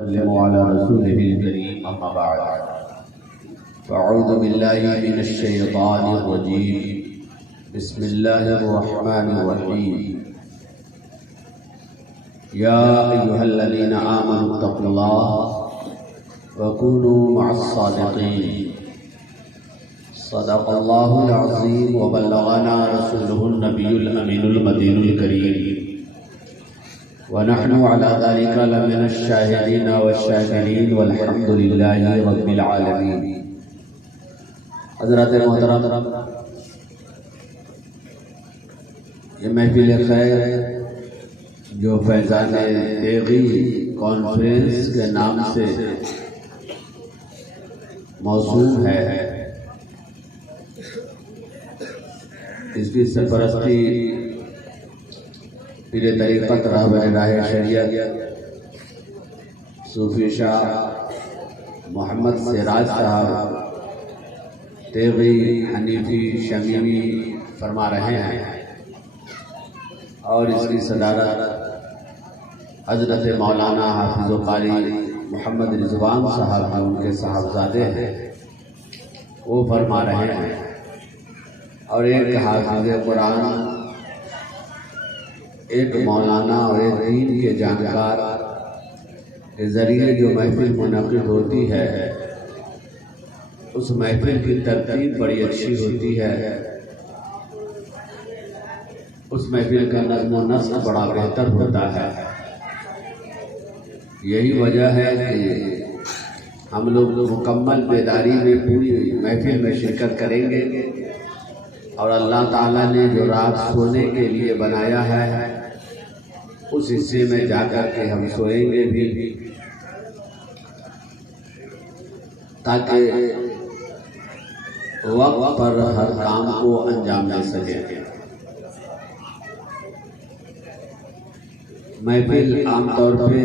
وسلم على رسوله الكريم أما بعد فأعوذ بالله من الشيطان الرجيم بسم الله الرحمن الرحيم يا أيها الذين آمنوا اتقوا الله وكونوا مع الصادقين صدق الله العظيم وبلغنا رسوله النبي الأمين المدين الكريم ونحن على ذلك لمن الشاهدين والشاكرين والحمد لله رب العالمين. حضرات محترم، یہ محفل خیر جو فیضان تیغی کانفرنس کے نام سے موسوم ہے، اس کی سرپرستی پیر طریقت راہبر راہ شریعت صوفی شاہ محمد سراج صاحب تیغی حنیفی شمیمی فرما رہے ہیں، اور اس کی صدارت حضرت مولانا حافظ و قاری محمد رضوان صاحب ہیں، ان کے صاحبزادے ہیں، وہ فرما رہے ہیں. اور ایک حافظ قرآن، ایک مولانا اور ایک دین کے جانکار کے ذریعے جو محفل منعقد ہوتی ہے، اس محفل کی ترتیب بڑی اچھی ہوتی ہے، اس محفل کا نظم و نسق بڑا بہتر ہوتا ہے. یہی وجہ ہے کہ ہم لوگ مکمل بیداری میں پوری محفل میں شرکت کریں گے، اور اللہ تعالیٰ نے جو رات سونے کے لیے بنایا ہے اس حصے میں جا کر کے ہم سوئیں گے بھی، تاکہ وقت پر ہر کام کو انجام دے سکے. محفل عام طور پہ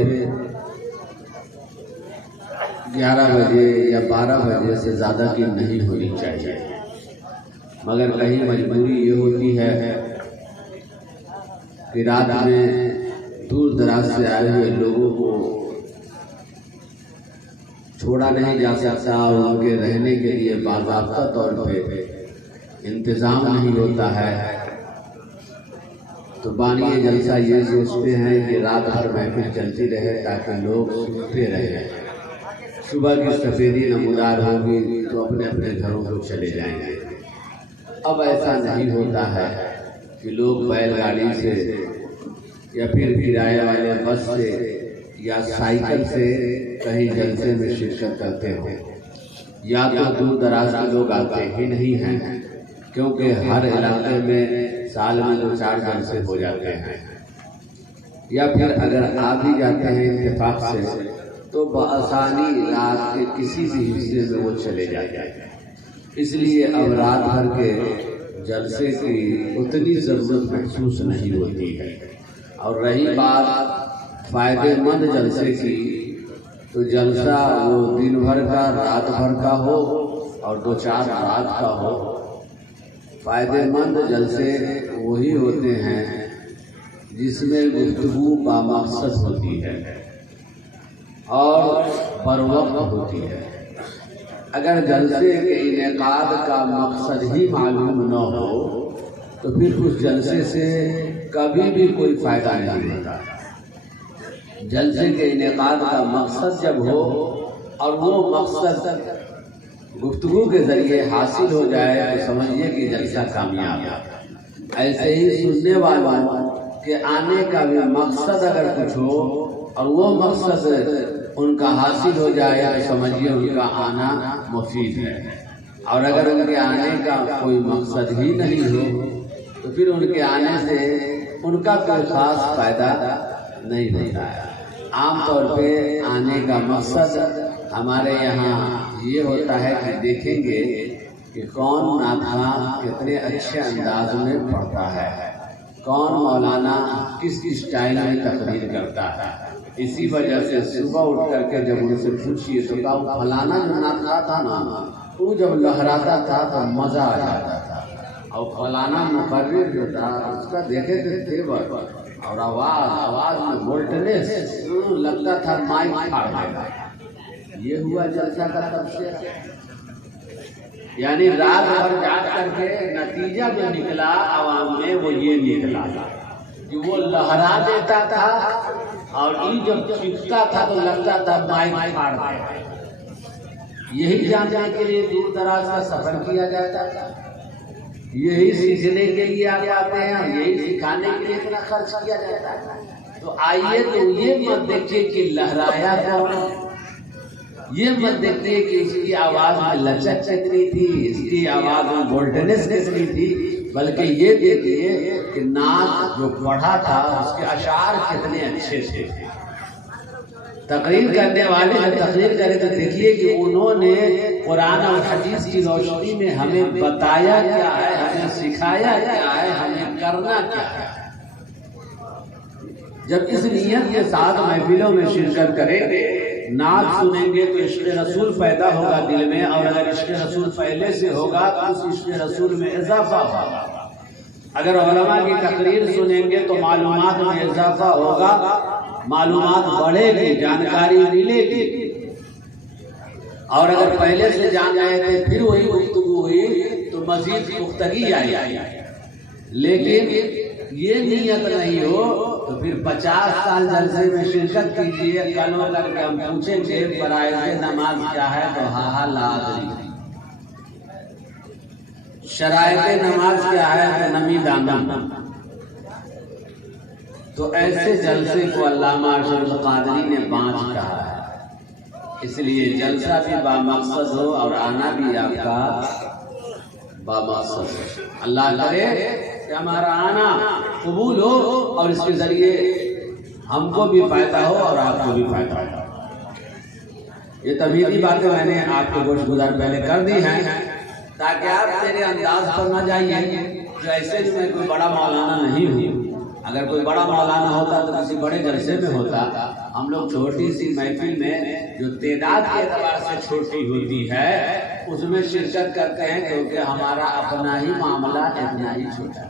11 بجے یا 12 بجے سے زیادہ کی نہیں ہونی چاہیے، مگر کہیں مجبوری یہ ہوتی ہے کہ رات میں دور دراز سے آئے ہوئے لوگوں کو چھوڑا نہیں جا سکتا، اور ان کے رہنے کے لیے باضابطہ طور پہ انتظام نہیں ہوتا ہے. تو بانی جلسہ یہ سوچتے ہیں کہ رات بھر محفل چلتی رہے تاکہ لوگ سنتے رہیں، صبح کی سفیدی نمودار ہوگی تو اپنے اپنے گھروں کو چلے جائیں گے. اب ایسا نہیں ہوتا ہے کہ لوگ بیل گاڑی سے یا پھر کرایہ والے بس سے یا سائیکل سے کہیں جلسے میں شرکت کرتے ہوں، یا تو دور دراز کے لوگ آتے ہی نہیں ہیں، کیونکہ ہر علاقے میں سال میں 2-4 جلسے ہو جاتے ہیں، یا پھر اگر آ بھی جاتے ہیں اتفاق سے تو بآسانی رات کے کسی بھی حصے میں وہ چلے جاتے ہیں. اس لیے اب رات بھر کے جلسے کی اتنی ضرورت محسوس نہیں ہوتی ہے. اور رہی بات فائدے مند جلسے کی، تو جلسہ وہ دن بھر کا، رات بھر کا ہو اور 2-4 رات کا ہو. فائدے مند جلسے وہی ہوتے ہیں جس میں گفتگو بامقصد ہوتی ہے اور بروقت ہوتی ہے. اگر جلسے کے انعقاد کا مقصد ہی معلوم نہ ہو تو پھر اس جلسے سے کبھی بھی کوئی فائدہ نہیں ہوتا. جلسے کے انعقاد کا مقصد جب ہو اور وہ مقصد گفتگو کے ذریعے حاصل ہو جائے تو سمجھیے کہ جلسہ کامیاب ہے. ایسے ہی سننے والوں کے آنے کا بھی مقصد اگر کچھ ہو اور وہ مقصد ان کا حاصل ہو جائے تو سمجھیے ان کا آنا مفید ہے. اور اگر ان کے آنے کا کوئی مقصد ہی نہیں ہو تو پھر ان کے آنے سے ان کا کوئی خاص فائدہ نہیں ہوتا ہے. عام طور پہ آنے کا مقصد ہمارے یہاں یہ ہوتا ہے کہ دیکھیں گے کہ کون نعتخواں کتنے اچھے انداز میں پڑھتا ہے، کون مولانا کس اسٹائل میں تقریر کرتا ہے. اسی وجہ سے صبح اٹھ کر کے جب ان سے پوچھیے تو کہا فلانا جو نعتخواں تھا نا، وہ جب لہراتا تھا تو مزہ آ جاتا تھا، اور فلانا مقرر جو تھا اس کا دیکھے تھے تیور اور آواز میں وولٹنس لگتا تھا مائک پھاڑ دے گا. یہ ہوا جلسہ کا تبصرہ. یعنی رات بھر جاگ کر کے نتیجہ جو نکلا عوام میں وہ یہ نکلا کہ وہ لہرا دیتا تھا اور یہ جب چپکتا تھا تو لگتا تھا مائک پھاڑ دے گا. یہی جاننے کے لیے دور دراز کا سفر کیا جاتا تھا, یہی سیکھنے کے لیے آپ آتے ہیں اور یہی سکھانے کے لیے اتنا خرچ کیا جاتا ہے. تو آئیے تو یہ مت دیکھیے کہ لہرایا کون, یہ مت دیکھیے کہ اس کی آواز میں لچک کتنی تھی, اس کی آواز میں وولٹنس کتنی تھی, بلکہ یہ دیکھیے کہ نعت جو پڑھا تھا اس کے اشعار کتنے اچھے تھے. تقریر کرنے والے جب تقریر کرے تو دیکھیے کہ انہوں نے قرآن اور حدیث کی روشنی میں ہمیں بتایا کیا ہے, ہمیں سکھایا کیا ہے, ہمیں کرنا کیا ہے. جب اس نیت کے ساتھ محفلوں میں شرکت کریں گے, نعت سنیں گے تو عشق رسول پیدا ہوگا دل میں, اور اگر عشق رسول پہلے سے ہوگا تو اس عشق رسول میں اضافہ ہوگا. اگر علماء کی تقریر سنیں گے تو معلومات میں اضافہ ہوگا, معلومات بڑھے گی, جانکاری ملے گی. اور اگر پہلے سے جان جائے تھے پھر وہی گفتگو ہوئی تو مزید پختگی آئی. لیکن یہ نیت نہیں ہو تو پھر 50 سال جلسے میں شرکت کیجیے, کل ہو کر کے ہم پوچھیں گے فرائض نماز کیا ہے تو ہاں لا ادری, شرائط نماز کیا ہے تو نمی دامن. تو ایسے جلسے کو علامہ ارشد قادری نے بانچ کہا ہے. اس لیے جلسہ بھی بامقصد ہو اور آنا بھی آپ کا بامقصد ہو. اللہ کرے کہ ہمارا آنا قبول ہو اور اس کے ذریعے ہم کو بھی فائدہ ہو اور آپ کو بھی فائدہ ہو. یہ تبلیغی باتیں میں نے آپ کے گوشت گزار پہلے کر دی ہیں تاکہ آپ میرے انداز پر نہ جائیے کہ ایسے میں کوئی بڑا مولانا نہیں ہوں. اگر کوئی بڑا مولانا ہوتا تو کسی بڑے جلسے میں ہوتا. ہم لوگ چھوٹی سی محفل میں جو تعداد کے اعتبار سے چھوٹی ہوتی ہے اس میں شرکت کرتے ہیں کیونکہ ہمارا اپنا ہی معاملہ اتنا ہی چھوٹا ہے.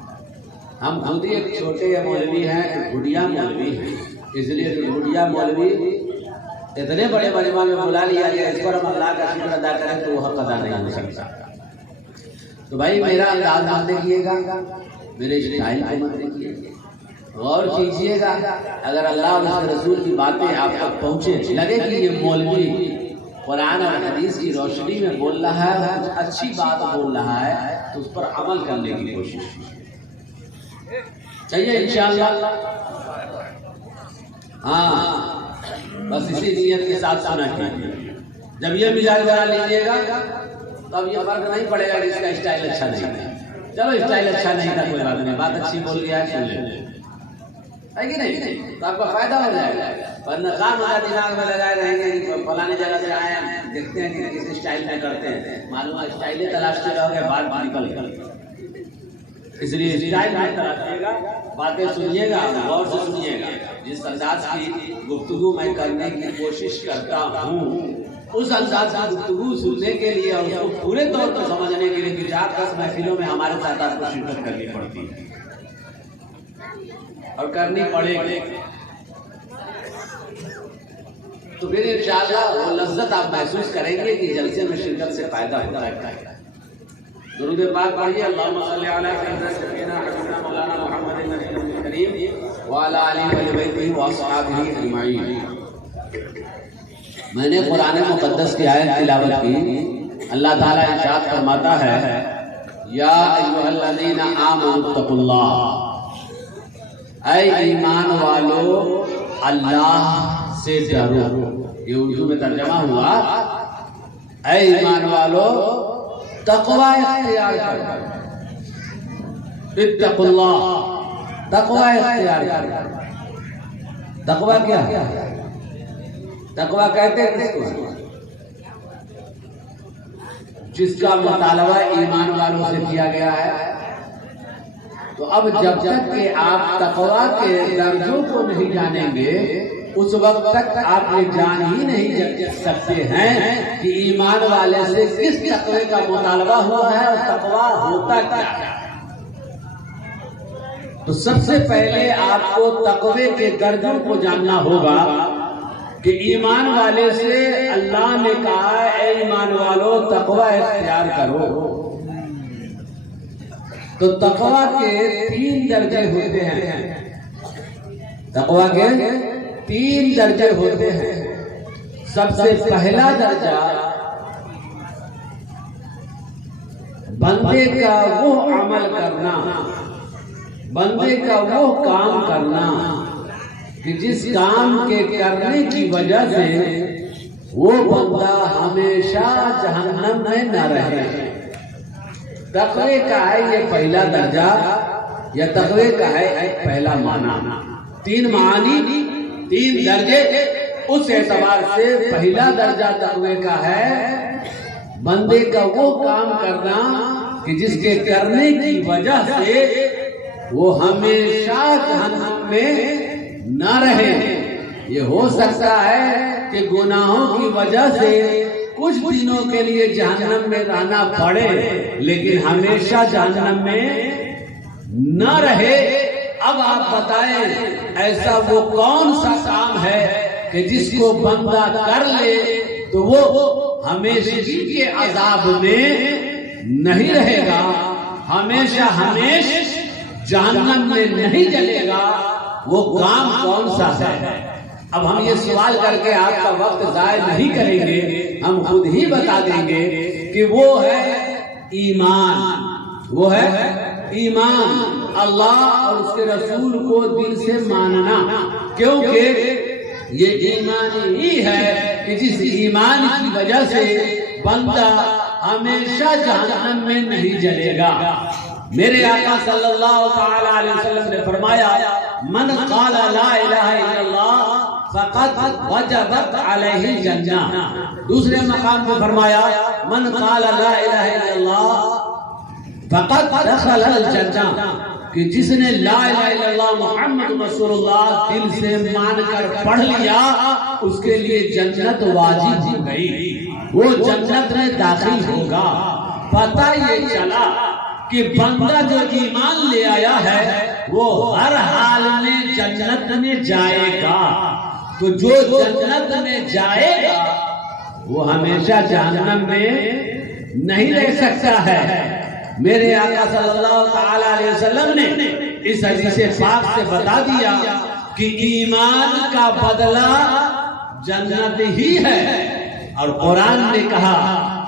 ہم خود ہی ایک چھوٹے مولوی ہیں, گھڑیا مولوی ہیں, اس لیے گھڑیا مولوی اتنے بڑے مجمع میں بلا لیا گیا, اس پر ہم اللہ کا شکر ادا کریں تو وہ حق ادا نہیں ہو سکتا. تو بھائی میرا انداز مت دیکھیے گا, میرے اسٹائل کو مت دیکھیے گا, غور کیجیے گا. اگر اللہ اور اس کے رسول کی باتیں آپ تک پہنچے, لگے کہ یہ مولوی قرآن اور حدیث کی روشنی میں بول رہا ہے, کچھ اچھی بات بول رہا ہے, تو اس پر عمل کرنے کی کوشش چاہیے انشاءاللہ. ہاں بس اسی نیت کے ساتھ سنا کیجیے. جب یہ مزاج بنا لیجیے گا تب یہ فرق نہیں پڑے گا کہ اس کا اسٹائل اچھا نہیں ہے. چلو اسٹائل اچھا نہیں تھا کوئی بات نہیں, بات اچھی بول گیا ہے, سن لیں ہے کہ نہیں, تو آپ کا فائدہ ہو جائے گا. ورنہ خام دماغ میں لگائے رہیں گے کہ فلانے جگہ سے آئے ہیں, دیکھتے ہیں کہ کس اسٹائل میں کرتے ہیں, معلوم ہے اسٹائلیں تلاشتے رہو گے, بات نکل گئی. اس لیے اسٹائل میں تلاشیے گا, باتیں سنیے گا, غور سے سنیے گا. جس انداز کی گفتگو میں کرنے کی کوشش کرتا ہوں اس انداز کی گفتگو سننے کے لیے اور اس کو پورے طور پر سمجھنے کے لیے 4-10 محفلوں میں ہمارے ساتھ آپ کو شرکت کرنی پڑتی ہے اور کرنی پڑے گی. تو پھر انشاءاللہ وہ لذت آپ محسوس کریں گے کہ جلسے میں شرکت سے فائدہ ہوتا ہے. درود پاک پڑھیے. اللہم صلی علی سیدنا حبیبنا مولانا محمد النبی الکریم وعلی آلہ و بیتہ و اصحابہ اجمعین. میں نے قرآن مقدس کی آیت تلاوت کی. اللہ تعالیٰ ارشاد فرماتا ہے یا ایھا الذین آمنوا اتقوا اللہ, اے ایمان والو اللہ سے ڈرو. یہ اردو میں ترجمہ ہوا اے ایمان والو تقوی اختیار کرو. اتقوا اللہ, تقوی اختیار کرو. تقوی کیا ہے؟ تقوی کہتے ہیں کس کو؟ جس کا مطالبہ ایمان والوں سے کیا گیا ہے. تو اب جب تک کہ آپ تقوی کے درجوں کو نہیں جانیں گے اس وقت تک آپ یہ جان ہی نہیں سکتے ہیں کہ ایمان والے سے کس تقوی کا مطالبہ ہوا ہے اور تقوی ہوتا کیا ہے. تو سب سے پہلے آپ کو تقوی کے درجوں کو جاننا ہوگا کہ ایمان والے سے اللہ نے کہا اے ایمان والو تقوی اختیار کرو. تو تقوی کے 3 درجے ہوتے ہیں. تقوی کے 3 درجے ہوتے ہیں. سب سے پہلا درجہ بندے کا وہ عمل کرنا، بندے کا وہ کام کرنا کہ جس کام کے کرنے کی وجہ سے وہ بندہ ہمیشہ جہنم میں نہ رہے. تقوی کا ہے یہ پہلا درجہ، یا تقوی کا ہے پہلا معنی. 3 معانی 3 درجے. اس اعتبار سے پہلا درجہ تقوی کا ہے بندے کا وہ کام کرنا کہ جس کے کرنے کی وجہ سے وہ ہمیشہ جہنم میں نہ رہے. یہ ہو سکتا ہے کہ گناہوں کی وجہ سے کچھ دنوں کے لیے جہنم میں رہنا پڑے لیکن ہمیشہ جہنم میں نہ رہے. اب آپ بتائیں ایسا وہ کون سا کام ہے کہ جس کو بندہ کر لے تو وہ ہمیشگی کے عذاب میں نہیں رہے گا، ہمیشہ جہنم میں نہیں جلے گا. وہ کام کون سا ہے؟ اب ہم یہ سوال کر کے آپ کا وقت ضائع نہیں کریں گے، ہم خود ہی بتا دیں گے کہ وہ ہے ایمان. وہ ہے ایمان، اللہ اور اس کے رسول کو دل سے ماننا. کیونکہ یہ ایمان ہی ہے کہ جس ایمان کی وجہ سے بندہ ہمیشہ جہنم میں نہیں جلے گا. میرے آقا صلی اللہ تعالی علیہ وسلم نے فرمایا من قال لا الہ الا اللہ فقط وجبت علیہ الجنہ. دوسرے مقام پہ فرمایا من قال لا الہ الا اللہ فقط دخل الجنہ، کہ جس نے لا الہ الا اللہ محمد رسول اللہ دل سے مان کر پڑھ لیا اس کے لیے جنت واجب ہو گئی، وہ جنت میں داخل ہوگا. پتہ یہ چلا کہ بندہ جو ایمان لے آیا ہے وہ ہر حال میں جنت میں جائے گا. تو جو جنت میں جائے گا وہ ہمیشہ جہنم میں نہیں رہ سکتا ہے. میرے آقا صلی اللہ تعالی علیہ وسلم نے اس حدیث پاک سے بتا دیا کہ ایمان کا بدلہ جنت ہی ہے. اور قرآن نے کہا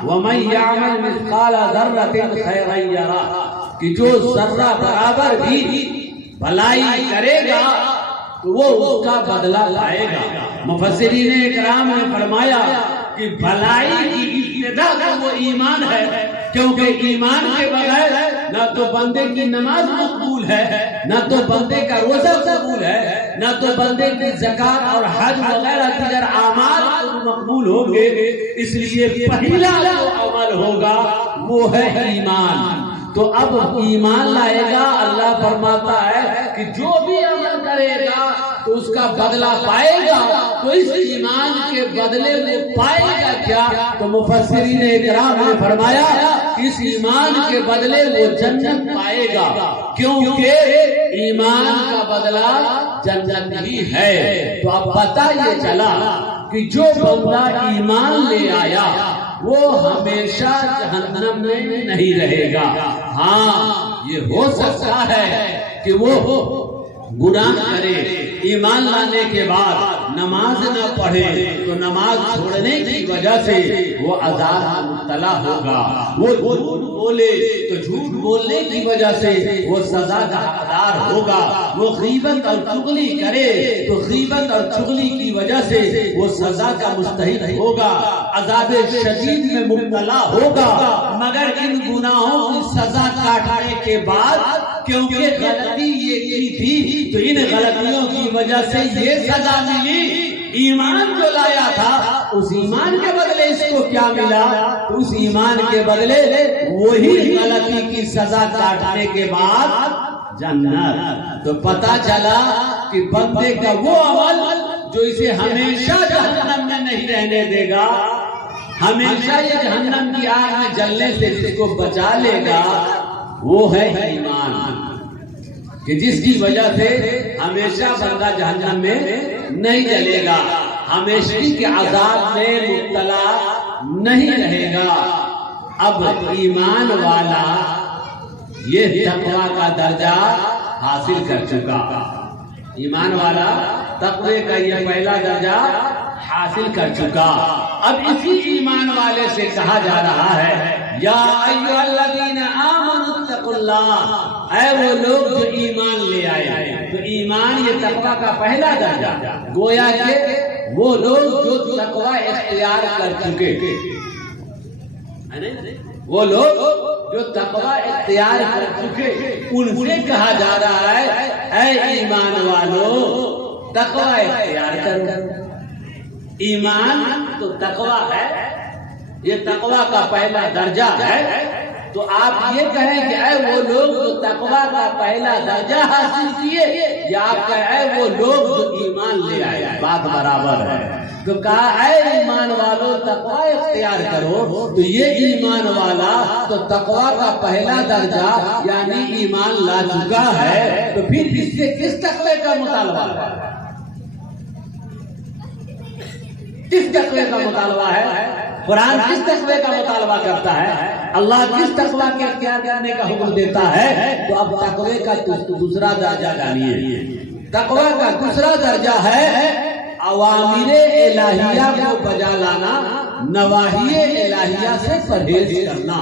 وَمَن يَعْمَلْ مِثْقَالَ ذَرَّةٍ خَيْرًا يَرَهُ، کہ جو ذرہ برابر بھی بھلائی کرے گا تو وہ اس کا بدلہ پائے گا. مفسرین اکرام نے فرمایا کہ بھلائی کی ابتدا کا وہ ایمان ہے، کیونکہ ایمان کے بغیر نہ تو بندے کی نماز مقبول ہے، نہ تو بندے کا روزہ قبول ہے، نہ تو بندے کی زکات اور حج وغیرہ دیگر اعمال مقبول ہوں گے. اس لیے پہلا جو عمل ہوگا وہ ہے ایمان. تو اب ایمان لائے گا، اللہ فرماتا ہے کہ جو بھی عمل کرے گا تو اس کا بدلہ پائے گا. تو اس ایمان کے بدلے وہ پائے گا کیا؟ تو مفسرین اکرام نے فرمایا اس ایمان کے بدلے وہ جنت پائے گا، کیونکہ ایمان کا بدلہ جنت ہی ہے. تو اب پتہ یہ چلا کہ جو بندہ ایمان لے آیا وہ ہمیشہ جہنم میں نہیں رہے گا. ہاں یہ ہو سکتا ہے کہ وہ گناہ کرے، ایمان لانے کے بعد نماز نہ پڑھے تو نماز چھوڑنے کی وجہ سے وہ عذاب میں مبتلا ہوگا. وہ جھوٹ بولے تو جھوٹ بولنے کی وجہ سے وہ سزا کا حقدار ہوگا. وہ غیبت اور چغلی کرے تو غیبت اور چغلی کی وجہ سے وہ سزا کا مستحق ہوگا، عذاب شدید میں مبتلا ہوگا. مگر ان گناہوں کی سزا کاٹنے کے بعد کیونکہ غلطی یہ کی تھی تو ان غلطیوں کی وجہ سے یہ سزا ملی. ایمان جو لایا تھا اس ایمان کے بدلے اس کو کیا ملا؟ اس ایمان کے بدلے وہی غلطی کی سزا کاٹنے کے بعد جنت. تو پتہ چلا کہ بندے کا وہ عمل جو اسے ہمیشہ جہنم میں نہیں رہنے دے گا، ہمیشہ یہ جہنم کی آگ میں جلنے سے جس کو بچا لے گا، وہ ہے ایمان. کہ جس کی وجہ سے ہمیشہ بندہ جہنم میں نہیں جلے گا، ہمیشگی کے عذاب میں مبتلا نہیں رہے گا۔ اب ایمان والا یہ تقوی کا درجہ حاصل کر چکا، ایمان والا تقوی کا یہ پہلا درجہ حاصل کر چکا۔ اب اسی ایمان والے سے کہا جا رہا ہے یا ایھا الذین آمنوا اتقوا اللہ، اے وہ لوگ جو ایمان لے آئے۔ تو ایمان یہ تقوی کا پہلا درجہ، گویا کہ وہ لوگ جو تقوی اختیار کر چکے، وہ لوگ جو تقوی اختیار کر چکے ان سے کہا جا رہا ہے اے ایمان والو تقوی اختیار کرو۔ ایمان تو تقوی ہے، یہ تقوی کا پہلا درجہ ہے۔ تو آپ یہ کہیں کہ اے وہ لوگ جو تقوی کا پہلا درجہ حاصل کیے، یا آپ کہیں اے وہ لوگ جو ایمان لے آئے، بات برابر ہے۔ تو کہا اے ایمان والو تقوی اختیار کرو، تو یہ ایمان والا تو تقوی کا پہلا درجہ یعنی ایمان لا چکا ہے، تو پھر اس سے کس تقوی کا مطالبہ ہے؟ کس تقوی کا مطالبہ ہے؟ قرآن کس تقوی کا مطالبہ کرتا ہے؟ اللہ کس تقوی کے اختیار کرنے کا حکم دیتا ہے؟ تو اب تقوی کا دوسرا درجہ جانیے۔ تقوی کا دوسرا درجہ ہے اوامر الہیہ کو بجا لانا، نواہی الہیہ سے پرہیز کرنا،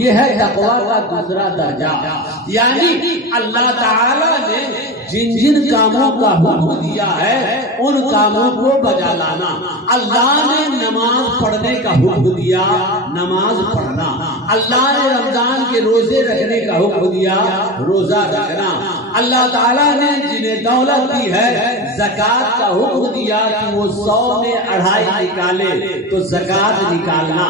یہ ہے تقوی کا دوسرا درجہ۔ یعنی اللہ تعالی نے جن جن کاموں کا حکم دیا ہے ان کاموں کو بجا لانا۔ اللہ نے نماز پڑھنے کا حکم دیا، نماز پڑھنا۔ اللہ نے رمضان کے روزے رکھنے کا حکم دیا، روزہ رکھنا۔ اللہ تعالیٰ نے جنہیں دولت دی ہے زکوٰۃ کا حکم دیا کہ وہ 100 میں 2.5 نکالے تو زکوٰۃ نکالنا۔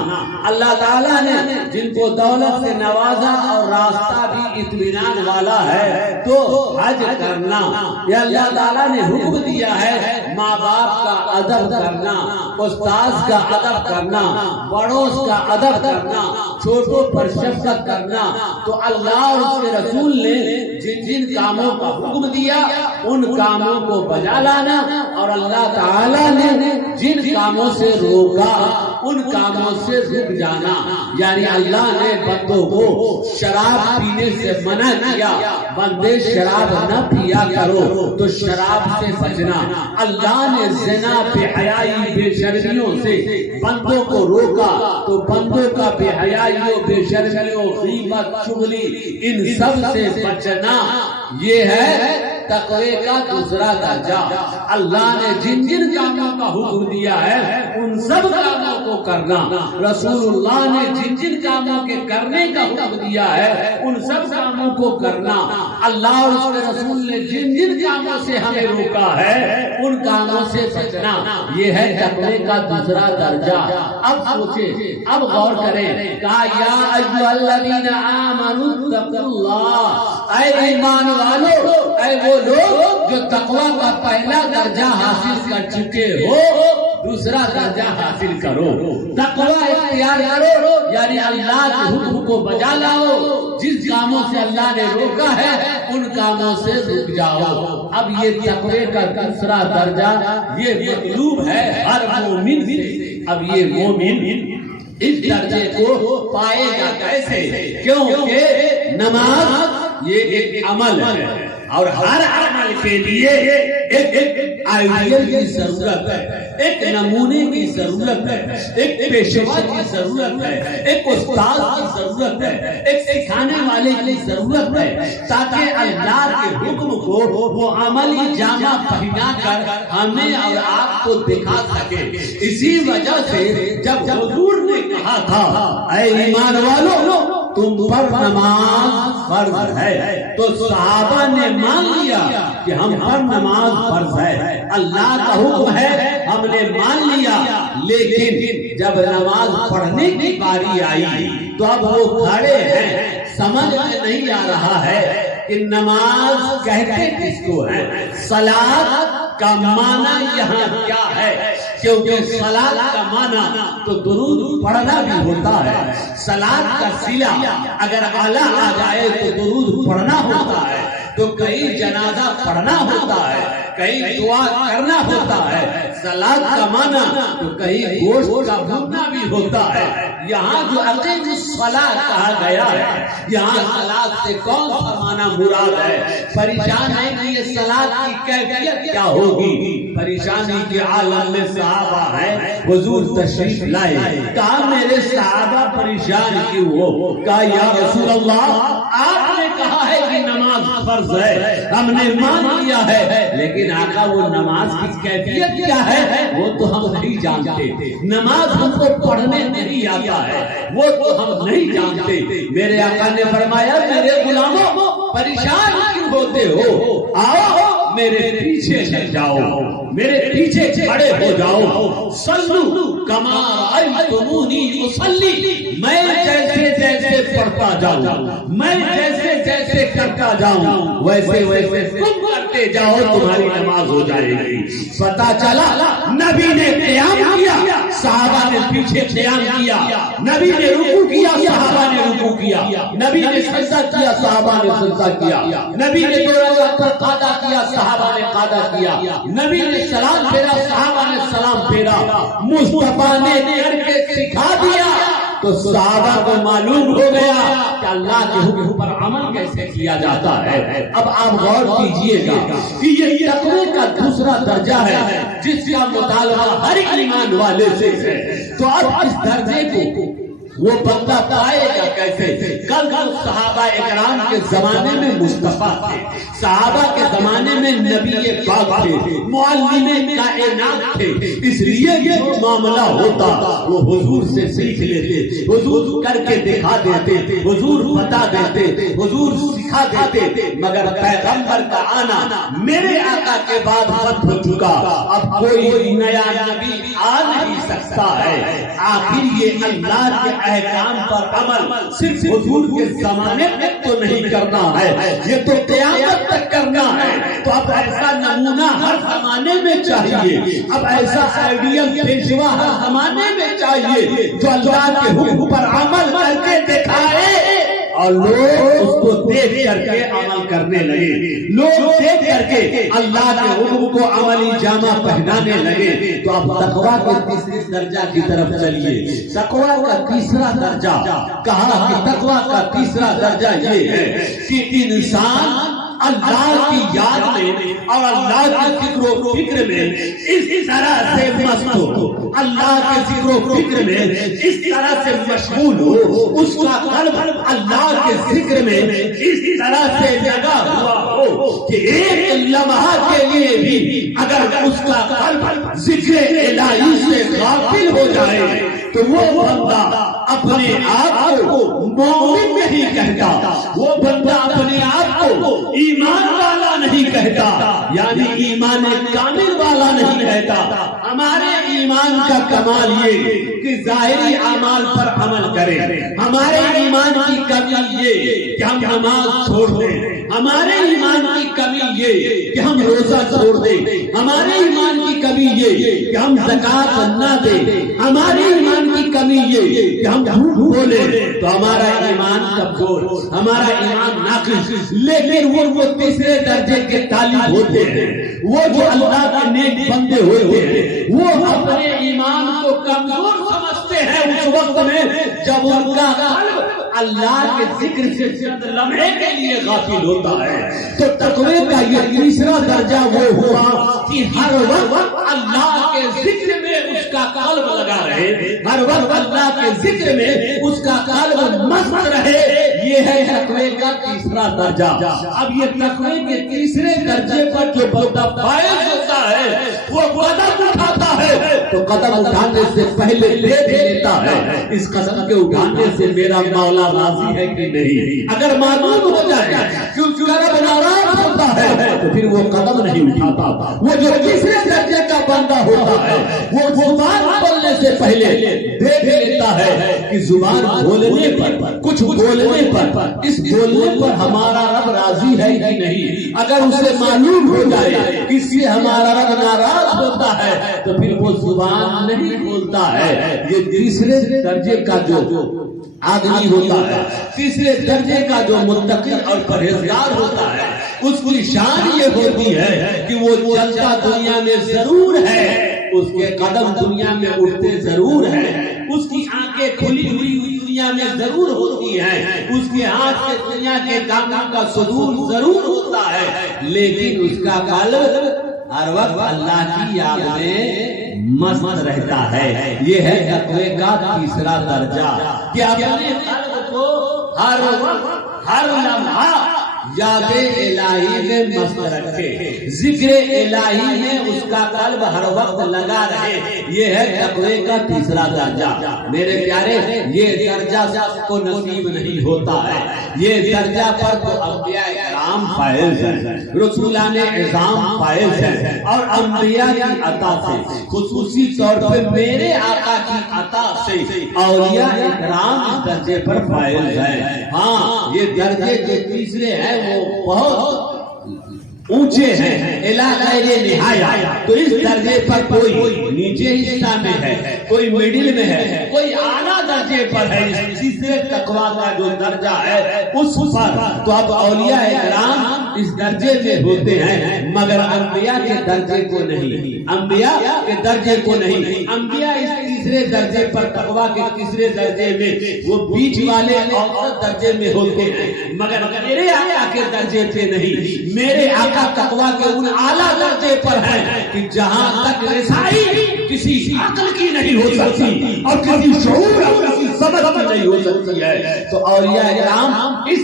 اللہ تعالیٰ نے جن کو دولت سے نوازا اور راستہ بھی اطمینان والا ہے تو حج کرنا۔ یہ اللہ تعالیٰ نے حکم دیا ہے ماں باپ کا ادب کرنا، استاذ کا ادب کرنا، بڑوس کا ادب کرنا، چھوٹوں پر شفقت کرنا۔ تو اللہ اور اس کے رسول نے جن جن کاموں کا حکم دیا ان کاموں کو بجا لانا، اور اللہ تعالیٰ نے جن کاموں سے روکا ان کاموں سے رک جانا۔ یعنی اللہ نے بندوں کو شراب پینے سے منع کیا، بندے شراب نہ پیا کرو تو شراب سے بچنا۔ اللہ نے زنا، بے حیائی، بے شرمیوں سے بندوں کو روکا تو بندوں کا بے حیائی، بے شرمیوں، غیبت، چغلی ان سب سے بچنا، یہ ہے تقوی کا دوسرا درجہ۔ اللہ نے جن جن کاموں کا حکم دیا ہے ان سب کاموں کو کرنا، رسول اللہ نے جن جن کاموں کے کرنے کا حکم دیا ہے ان سب کاموں کو کرنا۔ اللہ اور اس کے رسول نے جن جن کاموں سے ہمیں روکا ہے ان کاموں سے بچنا، یہ ہے تقوی کا دوسرا درجہ۔ اب سوچیں، اب غور کریں، کہا یا ایھا الذین آمنوا اتقوا اللہ، اے ایمان والو، اے وہ لوگ جو تقوی کا پہلا درجہ حاصل کر چکے ہو دوسرا درجہ حاصل کرو، تقوی اختیار کرو، یعنی اللہ کے حکم کو بجا لاؤ، جس کاموں سے اللہ نے روکا ہے ان کاموں سے رک جاؤ۔ اب یہ تقوی کا دوسرا درجہ یہ مطلوب ہے ہر مومن سے۔ اب یہ مومن اس درجے کو پائے گا کیسے؟ کیونکہ نماز یہ ایک عمل ہے اور ہر عمل کے لیے ایک آئیڈیل کی ضرورت ہے، ایک نمونے کی ضرورت ہے، ایک پیشوا کی ضرورت ہے، ایک استاد کی ضرورت ہے، ایک سکھانے والے کی ضرورت ہے، تاکہ اللہ کے حکم کو وہ عملی جامہ پہنا کر ہمیں اور آپ کو دکھا سکے۔ اسی وجہ سے جب حضور نے کہا تھا اے ایمان والو تم پر نماز فرض ہے، تو صحابہ نے مان لیا کہ ہم پر نماز فرض ہے، اللہ کا حکم ہے، ہم نے مان لیا۔ لیکن جب نماز پڑھنے کی باری آئی تو اب وہ کھڑے ہیں، سمجھ میں نہیں آ رہا ہے کہ نماز کہتے کس کو ہے، صلاۃ کا معنی یہاں کیا ہے؟ کیونکہ صلاۃ کا معنی تو درود پڑھنا بھی ہوتا ہے، صلاۃ کا صلہ اگر اعلیٰ آ جائے تو درود پڑھنا ہوتا ہے۔ تو کہیں جنازہ پڑھنا ہوتا ہے، کہیں دعا کرنا ہوتا ہے، صلاۃ کا معنی تو کہیں گوشت کا بھوننا بھی ہوتا ہے۔ یہاں جو اقیم الصلاۃ کہا گیا ہے، یہاں صلاۃ سے کون سا معنی مراد ہے؟ پریشان ہے کہ یہ صلاۃ کی کیفیت کیا ہوگی؟ پریشانی کے عالم میں صحابہ ہیں، حضور تشریف لائے، کہا میرے صحابہ پریشان کیوں ہو؟ کہا یا رسول اللہ آپ نے کہا ہے کہ نماز فرض ہے، ہم نے مان لیا ہے، لیکن آقا وہ نماز کی کیفیت کیا ہے وہ تو ہم نہیں جانتے، نماز ہم کو پڑھنے نہیں آتا ہے وہ تو ہم نہیں جانتے۔ میرے آقا نے فرمایا میرے غلاموں پریشان کیوں ہوتے ہو؟ آؤ میرے پیچھے چل جاؤ، میرے پیچھے کھڑے ہو جاؤ، صلو کما رأیتمونی اصلی، میں جیسے جیسے پڑھتا جاؤں، میں جیسے جیسے کرتا جاؤں ویسے ویسے تم کرتے جاؤ، تمہاری نماز ہو جائے گی۔ پتہ چلا نبی نے قیام کیا، صحابہ نے پیچھے قیام کیا، نبی نے رکوع کیا، صحابہ نے رکوع کیا، نبی نے سجدہ کیا، صحابہ نے سجدہ کیا، نبی نے 2 رکعت پر قعدہ کیا، صحابہ نے قعدہ کیا، نبی نے سلام پھیرا، صحابہ نے سلام پھیرا، مصطفیٰ نے کر کے سکھا دیا تو صحابہ کو معلوم ہو گیا کہ اللہ کے حکم پر عمل کیسے کیا جاتا ہے۔ اب آپ غور کیجئے گا کہ یہ تقوی کا دوسرا درجہ ہے جس کا مطالبہ ہر ایمان والے سے ہے، تو اب اس درجے کو وہ بندہ پائے گا کیسے؟ کل صحابہ اکرام کے زمانے میں مصطفیٰ تھے، صحابہ کے زمانے میں نبی پاک تھے، معلم کائنات تھے، اس لیے جو معاملہ ہوتا وہ حضور سے سیکھ لیتے، حضور کر کے دکھا دیتے، حضور بتا دیتے، حضور سکھا دیتے، مگر پیغمبر کا آنا میرے آقا کے بعد ختم ہو چکا، اب کوئی نیا نبی آ نہیں سکتا ہے۔ آخر یہ اللہ کے احکام پر عمل صرف حضور کے زمانے میں تو نہیں کرنا ہے، یہ تو قیامت تک کرنا ہے۔ تو اب ایسا نمونہ ہر زمانے میں چاہیے، اب ایسا آئیڈیل پیشوا ہر زمانے میں چاہیے جو اللہ کے حکم پر عمل کر کے دکھائے اور لوگ اس کو دیکھ کر کے عمل کرنے لگے، لوگ دیکھ کر کے اللہ کے حکم کو عملی جامہ پہنانے لگے۔ تو اب تقویٰ کے تیسرے درجہ کی طرف چلیے۔ تقویٰ کا تیسرا درجہ کہا کہ تقویٰ کا تیسرا درجہ یہ ہے کہ انسان اللہ کی یاد میں اور اللہ کے ذکر و فکر میں اس طرح سے مست ہو، اللہ کے ذکر و فکر میں اس طرح سے مشغول ہو، اس کا قلب اللہ کے ذکر میں اس طرح سے لگا ہوا ہو کہ ایک لمحہ کے لیے بھی اگر اس کا قلب ذکر الہی سے غافل ہو جائے تو وہ بندہ اپنے آپ کو مومن نہیں کہتا، وہ بندہ اپنے آپ کو ایمان والا نہیں کہتا، یعنی ایمان کامل والا نہیں کہتا۔ ہمارے ایمان کا کمال یہ کہ ظاہری اعمال پر عمل کریں، ہمارے ایمان کی کمی یہ کہ ہم نماز چھوڑ دیں، ہمارے ایمان کی کمی یہ کہ ہم روزہ چھوڑ دیں، ہمارے ایمان کی کمی یہ کہ ہم زکوٰۃ نہ دیں، ہمارے ایمان کی کمی یہ کہ ہم جھوٹ بولیں، تو ہمارا ایمان کمزور، ہمارا ایمان ناقص۔ لیکن وہ تیسرے درجے کے طالب ہوتے ہیں، وہ جو اللہ کے نیک بندے ہوتے ہیں، وہ اپنے ایمان کو کمزور سمجھتے ہیں اس وقت میں جب ان کا قلب اللہ کے ذکر سے چند لمحے کے لیے غافل ہوتا ہے۔ تو تقوی کا یہ تیسرا درجہ وہ ہوا کہ ہر وقت اللہ کے ذکر میں اس کا قلب لگا رہے، ہر وقت اللہ کے ذکر میں اس کا قلب مست رہے، یہ ہے تقوی کا تیسرا درجہ۔ اب یہ تقوی کے تیسرے درجے پر جو بندہ فائز ہوتا ہے وہ قدم اٹھاتا ہے تو قدم اٹھانے سے پہلے دیکھ لیتا ہے اس قدم کے اٹھانے سے میرا مولا راضی ہے کہ نہیں۔ اگر معلوم ہو جائے کہ اس قدم ناراض ہوتا ہے تو پھر وہ قدم نہیں اٹھاتا۔ وہ جو تیسرے درجے کا بندہ ہوتا ہے وہ زبان بولنے سے پہلے دیکھ لیتا ہے کہ زبان بولنے پر، کچھ بولنے پر، اس بولنے پر ہمارا رب راضی ہے کہ نہیں، اگر اسے معلوم ہو جائے کہ اس سے ہمارا رب ناراض ہوتا ہے تو پھر وہ زبان نہیں بولتا ہے۔ یہ تیسرے درجے کا جو آدمی ہوتا ہے، تیسرے درجے کا جو متقی اور پرہیزگار ہوتا ہے، اس کی شان یہ ہوتی ہے کہ وہ چلتا دنیا میں ضرور ہے، اس کے قدم دنیا میں اٹھتے ضرور ہیں، اس کی آنکھیں کھلی ہوئی دنیا میں ضرور ہوتی ہیں، اس کے ہاتھ سے دنیا کے کاموں کا صدور ضرور ہوتا ہے، لیکن اس کا قلب ہر وقت اللہ کی یاد میں مست رہتا ہے۔ یہ ہے تقوی کا تیسرا درجہ کہ اپنے قلب کو ہر وقت، ہر لمحہ یاد الہی میں مست رکھے، ذکر الہی میں اس کا قلب ہر وقت لگا رہے۔ یہ ہے تقوی کا تیسرا درجہ۔ میرے پیارے، یہ درجہ سب کو نصیب نہیں ہوتا ہے، یہ درجہ پر تو انبیاء کرام فائز ہیں، رسولان اعظام فائز ہیں، اور انبیاء کی عطا سے، خصوصی طور پہ میرے آقا کی عطا سے اولیاء کرام اس درجے پر فائز ہیں۔ ہاں، یہ درجے جو تیسرے ہیں وہ بہت اونچے ہیں، الا غیر نہایہ۔ تو اس درجے پر کوئی نیچے حصہ میں ہے، کوئی میڈل میں ہے، کوئی اعلیٰ درجے پر ہے۔ اس تیسرے تقویٰ کا جو درجہ ہے اس پر تو اب اولیاء کرام اس درجے میں ہوتے ہیں، مگر انبیاء کے درجے کو نہیں، انبیاء کے درجے کو نہیں۔ انبیاء اس تیسرے درجے پر، تقویٰ کے تیسرے درجے میں، وہ بیچ والے اوسط درجے میں ہوتے ہیں، مگر میرے آقا کے درجے پہ نہیں۔ میرے آقا تقویٰ کے ان اعلیٰ درجے پر ہے کہ جہاں تک رسائی کسی عقل کی نہیں ہو سکتی اور کسی شعور اور کسی سمجھ کی نہیں ہو سکتی ہے، تو اولیاء کرام اس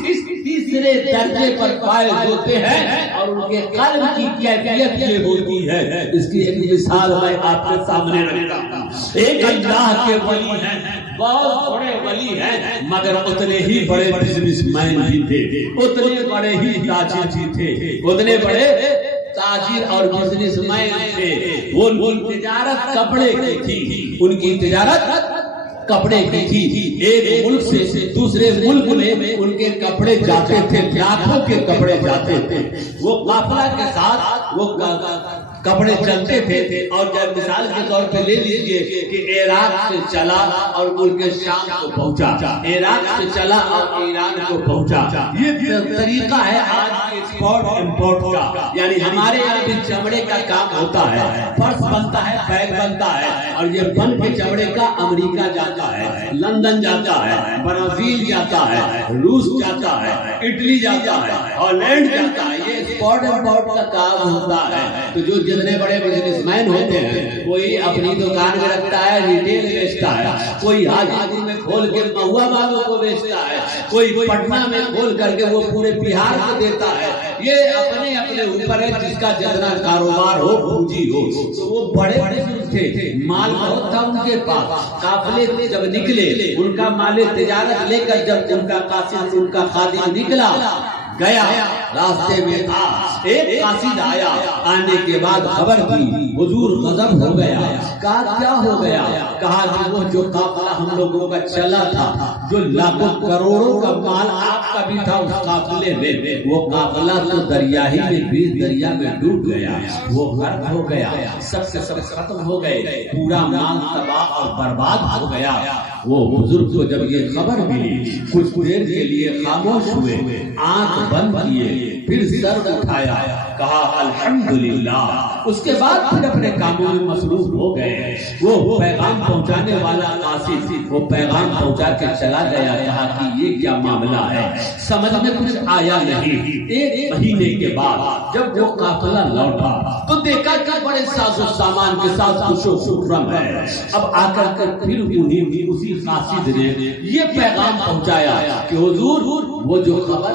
تیسرے درجے پر فائز ہوتے ہیں، اور ان کے قلب کی کیفیت یہ ہوتی ہے۔ اس کی ایک مثال میں آپ کے سامنے رکھتا ہوں۔ ایک اللہ کے ولی ہیں، بہت بڑے ولی ہیں، مگر اتنے ہی بڑے بزنس مین بھی تھے، اتنے بڑے ہی تاجر بھی تھے، اتنے بڑے تاجر اور بزنس مین تھے۔ وہ تجارت کپڑے کی تھی، ان کی تجارت کپڑے کی تھی۔ ایک ملک سے دوسرے ملک میں ان کے کپڑے جاتے تھے، لاکھوں کے کپڑے جاتے تھے۔ وہ قافلہ کے ساتھ وہ کپڑے چلتے تھے، اور جب مثال کے طور پہ لے لیجئے کہ عراق سے چلا اور ملک شام کو پہنچا، عراق سے چلا اور ایران کو پہنچا۔ یہ طریقہ ہے آج کے ایکسپورٹ امپورٹ کا، یعنی ہمارے یہاں بھی چمڑے کا کام ہوتا ہے، فرش بنتا ہے، بیگ بنتا ہے، اور یہ بن کے چمڑے کا امریکہ جاتا ہے، لندن جاتا ہے، برازیل جاتا ہے، روس جاتا ہے، اٹلی جاتا ہے، ہالینڈ جاتا ہے۔ یہ ایکسپورٹ امپورٹ کا کام ہوتا ہے۔ تو جو جتنے بڑے بزنس مین ہوتے ہیں، کوئی اپنی دکان میں رکھتا ہے، ریٹیل بیچتا ہے، کوئی حاجی پور میں کھول کے مہوا والوں کو بیچتا ہے، کوئی پٹنہ میں کھول کر کے وہ پورے بہار کو دیتا ہے۔ یہ اپنے اپنے اوپر ہے، جس کا جتنا کاروبار ہو، پونجی ہو۔ تو وہ بڑے بزرگ تھے، مال بہت تھا ان کے پاس۔ قافلے جب نکلے، ان کا مال تجارت لے کر جب ان کا قاصد، ان کا خادم نکلا گیا، راستے میں تھا، ایک قاصد آیا، آنے کے بعد خبر دی، حضور غضب ہو گیا۔ کہا کیا ہو گیا؟ کہا کہ وہ جو قافلہ ہم لوگوں کا چلا تھا، جو لاکھوں کروڑوں کا مال آپ کا بھی تھا اس قافلے میں، وہ قافلہ تو دریا ہی میں، بیچ دریا میں ڈوب گیا، وہ غرق ہو گیا، سب سے سب ختم ہو گئے، پورا مال تباہ اور برباد ہو گیا۔ وہ بزرگ کو جب یہ خبر ملی، کچھ دیر کے لیے خاموش ہوئے، آنکھ بند کیے، پھر سر اٹھایا، کہا الحمدللہ۔ اس کے بعد پھر اپنے کاموں میں مصروف ہو گئے۔ وہ پیغام پہنچانے والا قاصد وہ پیغام پہنچا کے چلا گیا، کہا کہ یہ کیا معاملہ ہے، سمجھ میں کچھ آیا نہیں۔ ایک مہینے کے بعد جب وہ قافلہ لوٹا تو دیکھا کہ بڑے ساز و سامان کے ساتھ خوش و خرم ہے۔ اب آ کر پھر اسی قاصد نے یہ پیغام پہنچایا کہ حضور وہ جو خبر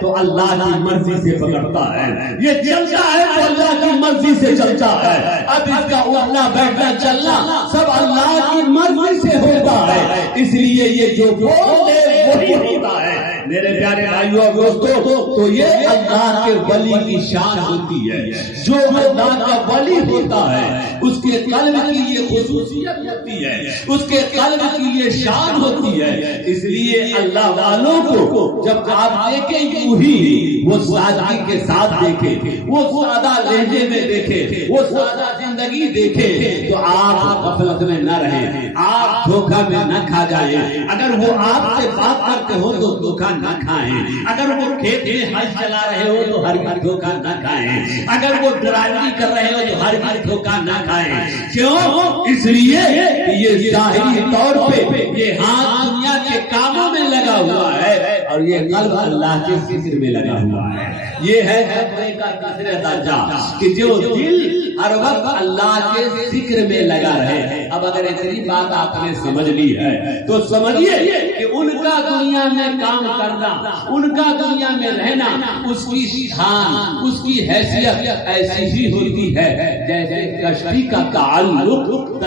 تو اللہ کی مرضی سے پکڑتا ہے، یہ چلتا ہے تو اللہ کی مرضی سے چلتا ہے۔ اب اس کا اٹھنا بیٹھنا چلنا سب اللہ کی مرضی سے ہوتا ہے، اس لیے یہ جو بول دے وہی ہوتا ہے۔ میرے پیارے بھائیوں اور دوستوں، تو یہ اللہ کے ولی کی شان ہوتی ہے۔ جو اللہ کا ولی ہوتا ہے اس کے قلب کی یہ خصوصیت ہوتی ہے، اس کے قلب کی یہ شان ہوتی ہے۔ اس لیے اللہ والوں کو جب آپ دیکھیں یوں ہی وہ سادگی کے ساتھ دیکھیں، وہ سادہ لہجے میں دیکھیں، وہ سادہ زندگی دیکھیں، تو آپ غفلت میں نہ رہیں، آپ دھوکہ میں نہ کھا جائیں۔ اگر وہ آپ سے بات کرتے ہو تو دھوکہ نہ کھائیں، اگر وہ کھیت میں ہل چلا رہے ہو تو ہرگز دھوکہ نہ کھائیں، اگر وہ ڈرائیوری کر رہے ہو تو ہرگز دھوکہ نہ کھائیں۔ کیوں؟ اس لیے کہ یہ ظاہری طور پہ یہ ہاتھ دنیا کے کاموں میں لگا ہوا ہے اور یہ قلب اللہ کے ذکر میں لگا ہوا ہے۔ یہ ہے تقوی کا تیسرا درجہ کہ جو دل ہر وقت اللہ کے ذکر میں لگا رہے۔ اب اگر اتنی بات آپ نے سمجھ لی ہے تو سمجھیے کہ ان کا دنیا میں کام کرنا، ان کا دنیا میں رہنا، اس کی شان، اس کی حیثیت ایسی ہی ہوتی ہے جیسے کشتی کا تعلق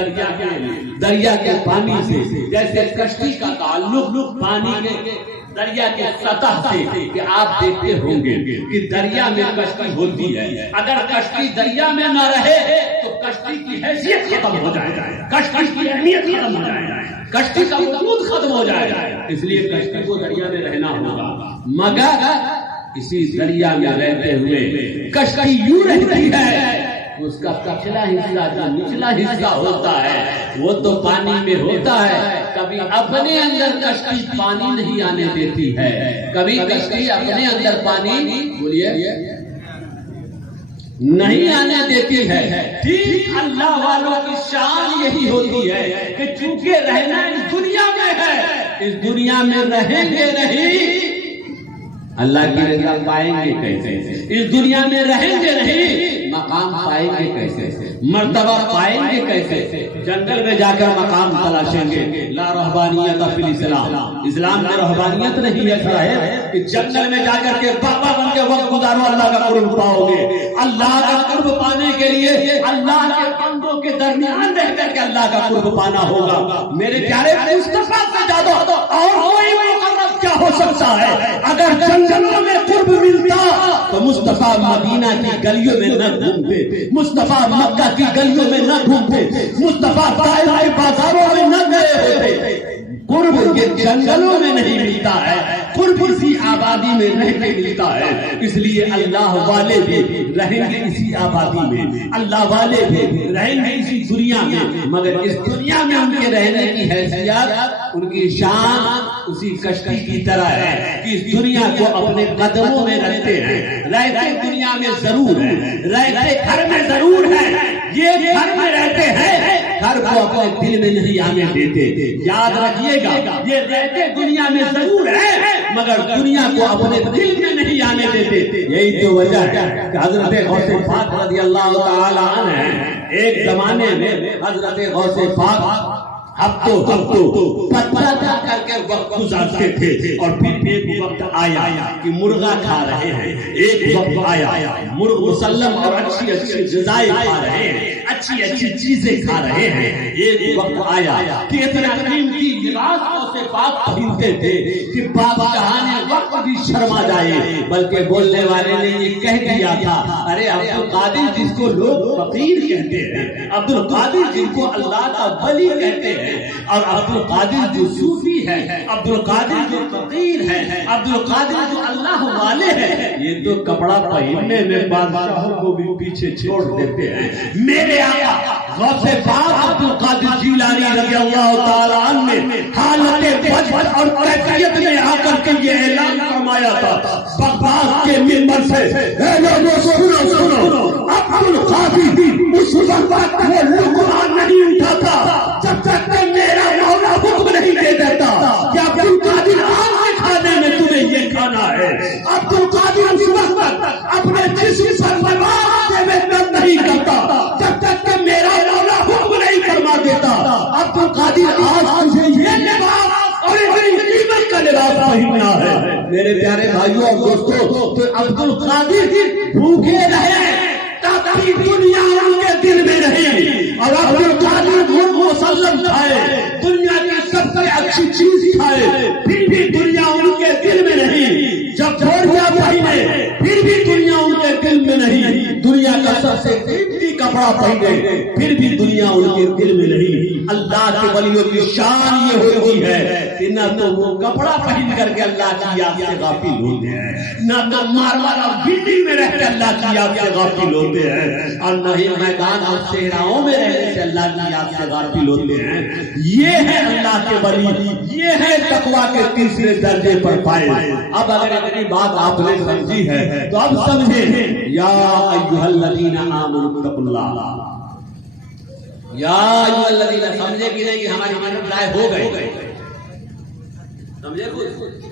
دریا کے پانی سے، جیسے کشتی کا تعلق پانی کے دریا کے سطح سے، کہ آپ دیکھتے ہوں گے کہ دریا میں کشتی ہوتی ہے، اگر کشتی دریا میں نہ رہے تو کشتی کی حیثیت ختم ہو جائے، کشتی کی اہمیت ختم ہو جائے، کشتی کا وجود ختم ہو جائے۔ اس لیے کشتی کو دریا میں رہنا ہوگا، مگر اسی دریا میں رہتے ہوئے کشتی یوں رہتی ہے، اس کا پچھلا حصہ جو نچلا حصہ ہوتا ہے وہ تو پانی میں ہوتا ہے، کبھی اپنے اندر کشتی پانی نہیں آنے دیتی ہے، کبھی کشتی اپنے اندر پانی بولیے نہیں آنے دیتی ہے۔ ٹھیک اللہ والوں کی شان یہی ہوتی ہے کہ چونکہ رہنا اس دنیا میں ہے، اس دنیا میں رہیں گے نہیں، اللہ کی رضا پائیں گے کیسے؟ اس دنیا میں رہیں گے نہیں، مقام پائیں گے کیسے؟ مرتبہ پائیں گے کیسے؟ جنگل میں جا کر مقام تلاشیں گے۔ لا رہبانیت فی الاسلام، اسلام میں رہبانیت نہیں ایسا ہے کہ جنگل میں جا کر کے بابا بن کے وقت گزارو اللہ کا قرب پاؤ گے۔ اللہ کا قرب پانے کے لیے اللہ کے بندوں کے درمیان رہ کر کے اللہ کا قرب پانا ہوگا۔ میرے پیارے مصطفیٰ سے زیادہ اور کوئی مقرب کیا ہو سکتا ہے؟ اگر جنگلوں میں قرب ملتا تو مصطفیٰ مدینہ کی گلیوں میں نہ گھومتے، مصطفیٰ مکہ کی گلیوں میں نہ گھومتے، مصطفیٰ طائف کے بازاروں میں نہ گئے ہوتے۔ قرب یہ جنگلوں میں نہیں ملتا ہے، قرب اسی آبادی میں رہ کے ملتا ہے۔ اس لیے اللہ والے بھی رہیں گے اسی آبادی میں، اللہ والے بھی رہیں گے اسی دنیا میں، مگر اس دنیا میں ان کے رہنے کی حیثیت، ان کی شان اسی کشتی کی طرح ہے کہ اس دنیا کو اپنے قدموں میں رکھتے ہیں۔ رہتے دنیا میں ضرور ہے، رہتے گھر میں ضرور ہے، یہ گھر میں رہتے ہیں، گھر کو اپنے دل میں نہیں آنے دیتے۔ یاد رکھیے گا، یہ رہتے دنیا میں ضرور ہے مگر دنیا کو اپنے دل میں نہیں آنے دیتے۔ یہی تو وجہ ہے کہ حضرت غوث پاک رضی اللہ تعالی عنہ ایک زمانے میں حضرت غوث پاک ہفتوں پتھر کھا کر کے وقت گزارتے تھے، اور پھر ایک وقت آیا کہ مرغا کھا رہے ہیں، ایک وقت آیا مرغ مسلم اور اچھی اچھی غذائیں کھا رہے ہیں، اچھی اچھی چیزیں کھا رہے ہیں۔ ایک وقت آیا کہ اتنا قیمتی لباس سے پاک پہنتے تھے کہ بادشاہ نے وقت بھی شرما جائے، بلکہ بولنے والے نے یہ کہہ دیا تھا، ارے عبد القادر جس کو لوگ فقیر کہتے ہیں، عبد القادر جن کو اللہ کا ولی کہتے ہیں، اور عبد القادر جو صوفی ہے، عبد القادر جو فقیر ہے، عبد القادر جو اللہ والے ہیں، یہ تو کپڑا پہننے میں بادشاہوں کو بھی پیچھے چھوڑ دیتے ہیں۔ میرے آقا غوث پاک عبد القادر جیلانی رضی اللہ تعالی عنہ نے حالت وجد اور کیفیت میں آ کر کے یہ اعلان فرمایا تھا بغداد کے منبر سے، اے لوگوں سنو، عبد القادر اس وقت وہ لقمہ نہیں اٹھاتا جب تک کہ میرا مولا حکم نہیں دے دیتا کہ عبد القادر آج کے کھانے میں تمہیں یہ کھانا ہے۔ عبد القادر اس وقت اپنے جسم پر لباس میں بند نہیں کرتا جب تک کہ میرا مولا حکم نہیں فرما دیتا۔ عبد القادر آج تجھے یہ لباس اور قیمت کا لباس پہننا ہے۔ میرے میرے پیارے بھائیوں اور دوستوں، تو عبد القادر بھوکے رہے تاکہ دنیا ان کے دل میں رہے، اور عبد القادر مسلم کھائے، دنیا کی سب سے اچھی چیز کھائے، پھر بھی دنیا ان کے دل میں نہیں، جب چھوڑیا پہنے پھر بھی دنیا ان کے دل میں نہیں، دنیا کا سب سے قیمتی کپڑا پہنے پھر بھی دنیا ان کے دل میں نہیں۔ اللہ کے ولیوں کی شان یہ ہوتی ہے کہ نہ تو وہ کپڑا پہن کر کے اللہ کی یاد سے غافل ہوتے ہیں، نہ تو مارواڑ اور گڈی میں رہ کے اللہ کی یاد سے غافل ہوتے ہیں، اور نہ ہی میدان اور صحراؤں میں رہنے سے اللہ کی یاد سے غافل ہوتے ہیں۔ یہ ہے اللہ کے ولی، یہ ہے تقویٰ کے تیسرے درجے پر فائز۔ اب اگر اتنی بات آپ نے سمجھی ہے تو اب سمجھیں، یا ایھا الذین آمنوا اتقوا اللہ، یا ایھا الذین، سمجھے کہ نہیں کہ ہماری مطلب لائے ہو گئے، سمجھے کچھ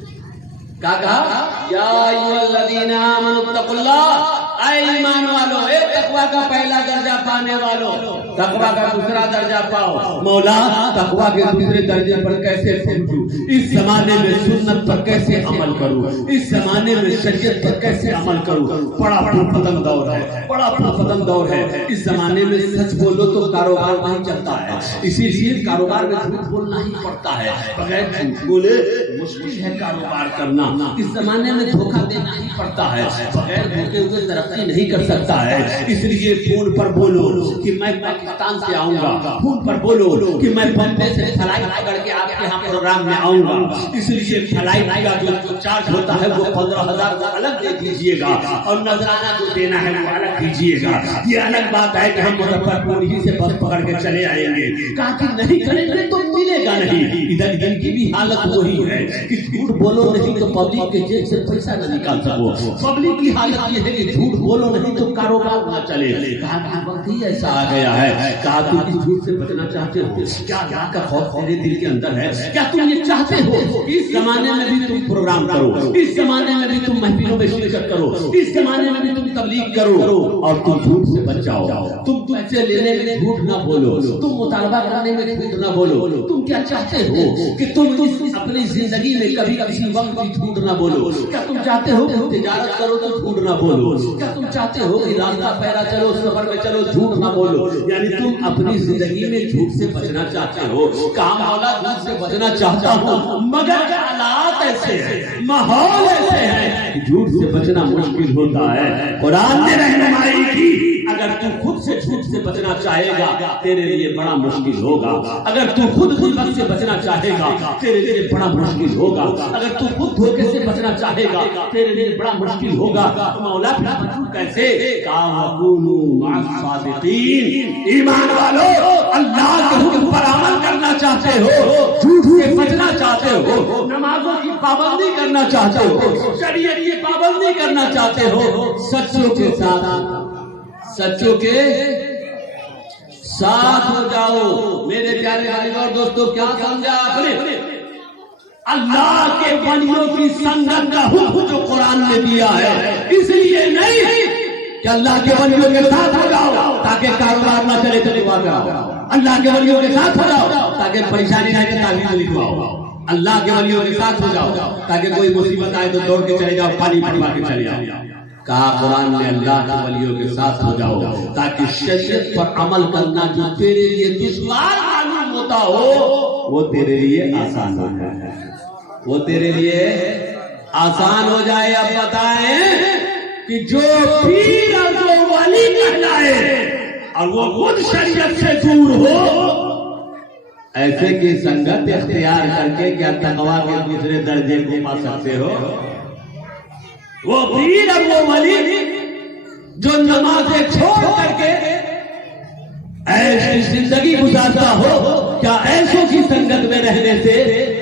کیا کہا؟ یا ایھا الذین آمنوا اتقوا اللہ، اے ایمان والو، اے تقویٰ کا پہلا درجہ پانے والو، تقویٰ کا دوسرا درجہ پاؤ۔ مولا تقویٰ کے دوسرے درجے پر کیسے پہنچوں، اس زمانے میں سنت پر کیسے عمل کروں، اس زمانے میں شریعت پر کیسے عمل کروں؟ بڑا پرفتن دور ہے، بڑا پرفتن دور ہے، اس زمانے میں سچ بولو تو کاروبار نہیں چلتا ہے، اسی لیے کاروبار میں جھوٹ بولنا ہی پڑتا ہے، بغیر جھوٹ بولے مشکل ہے کاروبار کرنا، اس زمانے میں دھوکہ دینا ہی پڑتا ہے، بغیر دھوکے ہوئے ترقی نہیں کر سکتا ہے، اس لیے فون پر بولو کہ میں پاکستان سے آؤں گا، فون پر بولو کہ میں بمبے سے فلائٹ پکڑ کے آپ کے یہاں پروگرام میں آؤں گا، اس لیے فلائٹ کا جو چارج ہوتا ہے وہ 15,000 کا الگ دے دیجیے گا، اور نذرانہ جو دینا ہے وہ الگ دیجیے گا۔ یہ الگ بات ہے کہ ہم مظفر پور ہی سے بس پکڑ کے چلے آئیں گے، کہا کہ نہیں کریں گے تو ملے گا نہیں۔ ادھر ان کی بھی حالت وہی ہے کہ جھوٹ بولو نہیں تو پبلک کے جیب سے پیسہ نہ نکال سکو، پبلک کی حالت یہ ہے کہ جھوٹ بولو نہیں تو کاروبار نہ چلے۔ کہا کہ وقت ہی ایسا آ گیا ہے، کہا تم اس جھوٹ سے بچنا چاہتے ہو، کیا اللہ کا خوف تیرے دل کے اندر ہے؟ کیا تم یہ چاہتے ہو اس زمانے میں بھی تم پروگرام کرو، اس زمانے میں بھی تم محفلوں میں شرکت کرو، اس زمانے میں بھی تم تبلیغ کرو، اور تم جھوٹ سے بچ جاؤ، تم پیسے لینے میں جھوٹ نہ بولو، تم مطالبہ کرنے میں جھوٹ نہ بولو، تم کیا چاہتے ہو کہ تم اپنی زندگی میں کبھی کسی وقت بھی جھوٹ نہ بولو؟ کیا تم چاہتے ہو کہ تجارت کرو تو جھوٹ نہ بولو؟ کیا تم چاہتے ہو کہ راستہ پیرا چلو، سفر میں چلو، جھوٹ نہ بولو؟ یعنی تم اپنی زندگی میں جھوٹ سے بچنا چاہتے ہو۔ کہا مولا جھوٹ سے بچنا چاہتا ہوں، مگر حالات ایسے ہیں، ماحول ایسے ہیں کہ جھوٹ سے بچنا مشکل ہوتا ہے۔ قرآن نے رہنمائی کی، اگر تو خود سے جھوٹ سے بچنا چاہے گا تیرے لیے بڑا مشکل ہوگا، اگر تو خود غیبت سے بچنا چاہے گا تیرے لیے بڑا مشکل ہوگا، اگر تو خود دھوکے سے بچنا چاہے گا تیرے لیے بڑا مشکل ہوگا۔ مولا پھر بچوں کیسے؟ وَكُونُوا مَعَ الصَّادِقِينَ، ایمان والو اللہ کے حکم پر عمل کرنا چاہتے ہو، جھوٹ سے بچنا چاہتے ہو، نمازوں کی پابندی کرنا چاہتے ہو، شریعت کی پابندی کرنا چاہتے ہو، سچوں کے ساتھ، سچوں کے ساتھ ہو جاؤ۔ میرے پیارے بھائیوں اور دوستوں، کیا سمجھا آپ نے؟ اللہ کے ولیوں کی سنگت کا حکم جو قرآن نے دیا ہے، اس لیے نہیں کہ اللہ کے ولیوں کے ساتھ ہو جاؤ تاکہ کاروبار نہ چلے تو دعا کراؤ، اللہ کے ولیوں کے ساتھ ہو جاؤ تاکہ پریشانی آئے تو تعویذ لکھواؤ، اللہ کے ولیوں کے ساتھ ہو جاؤ تاکہ کوئی مصیبت آئے تو دوڑ کے چلے جاؤ، پانی پھروا کے چلے جاؤ۔ کہا قرآن نے اللہ کے ولیوں کے ساتھ ہو جاؤ تاکہ شریعت پر عمل کرنا جو تیرے لیے دشوار معلوم ہوتا ہو وہ تیرے لیے آسان ہو جائے، وہ تیرے لیے آسان ہو جائے۔ اب بتائیں کہ جو پیر اور جو ولی کہلائے اور وہ خود شریعت سے دور ہو، ایسے کی سنگت اختیار کر کے کیا تقویٰ کے دوسرے درجے کو پا سکتے ہو؟ وہ پیر اور وہ ولی جو نمازیں چھوڑ کر کے ایسی زندگی گزارتا ہو، کیا ایسوں کی سنگت میں رہنے سے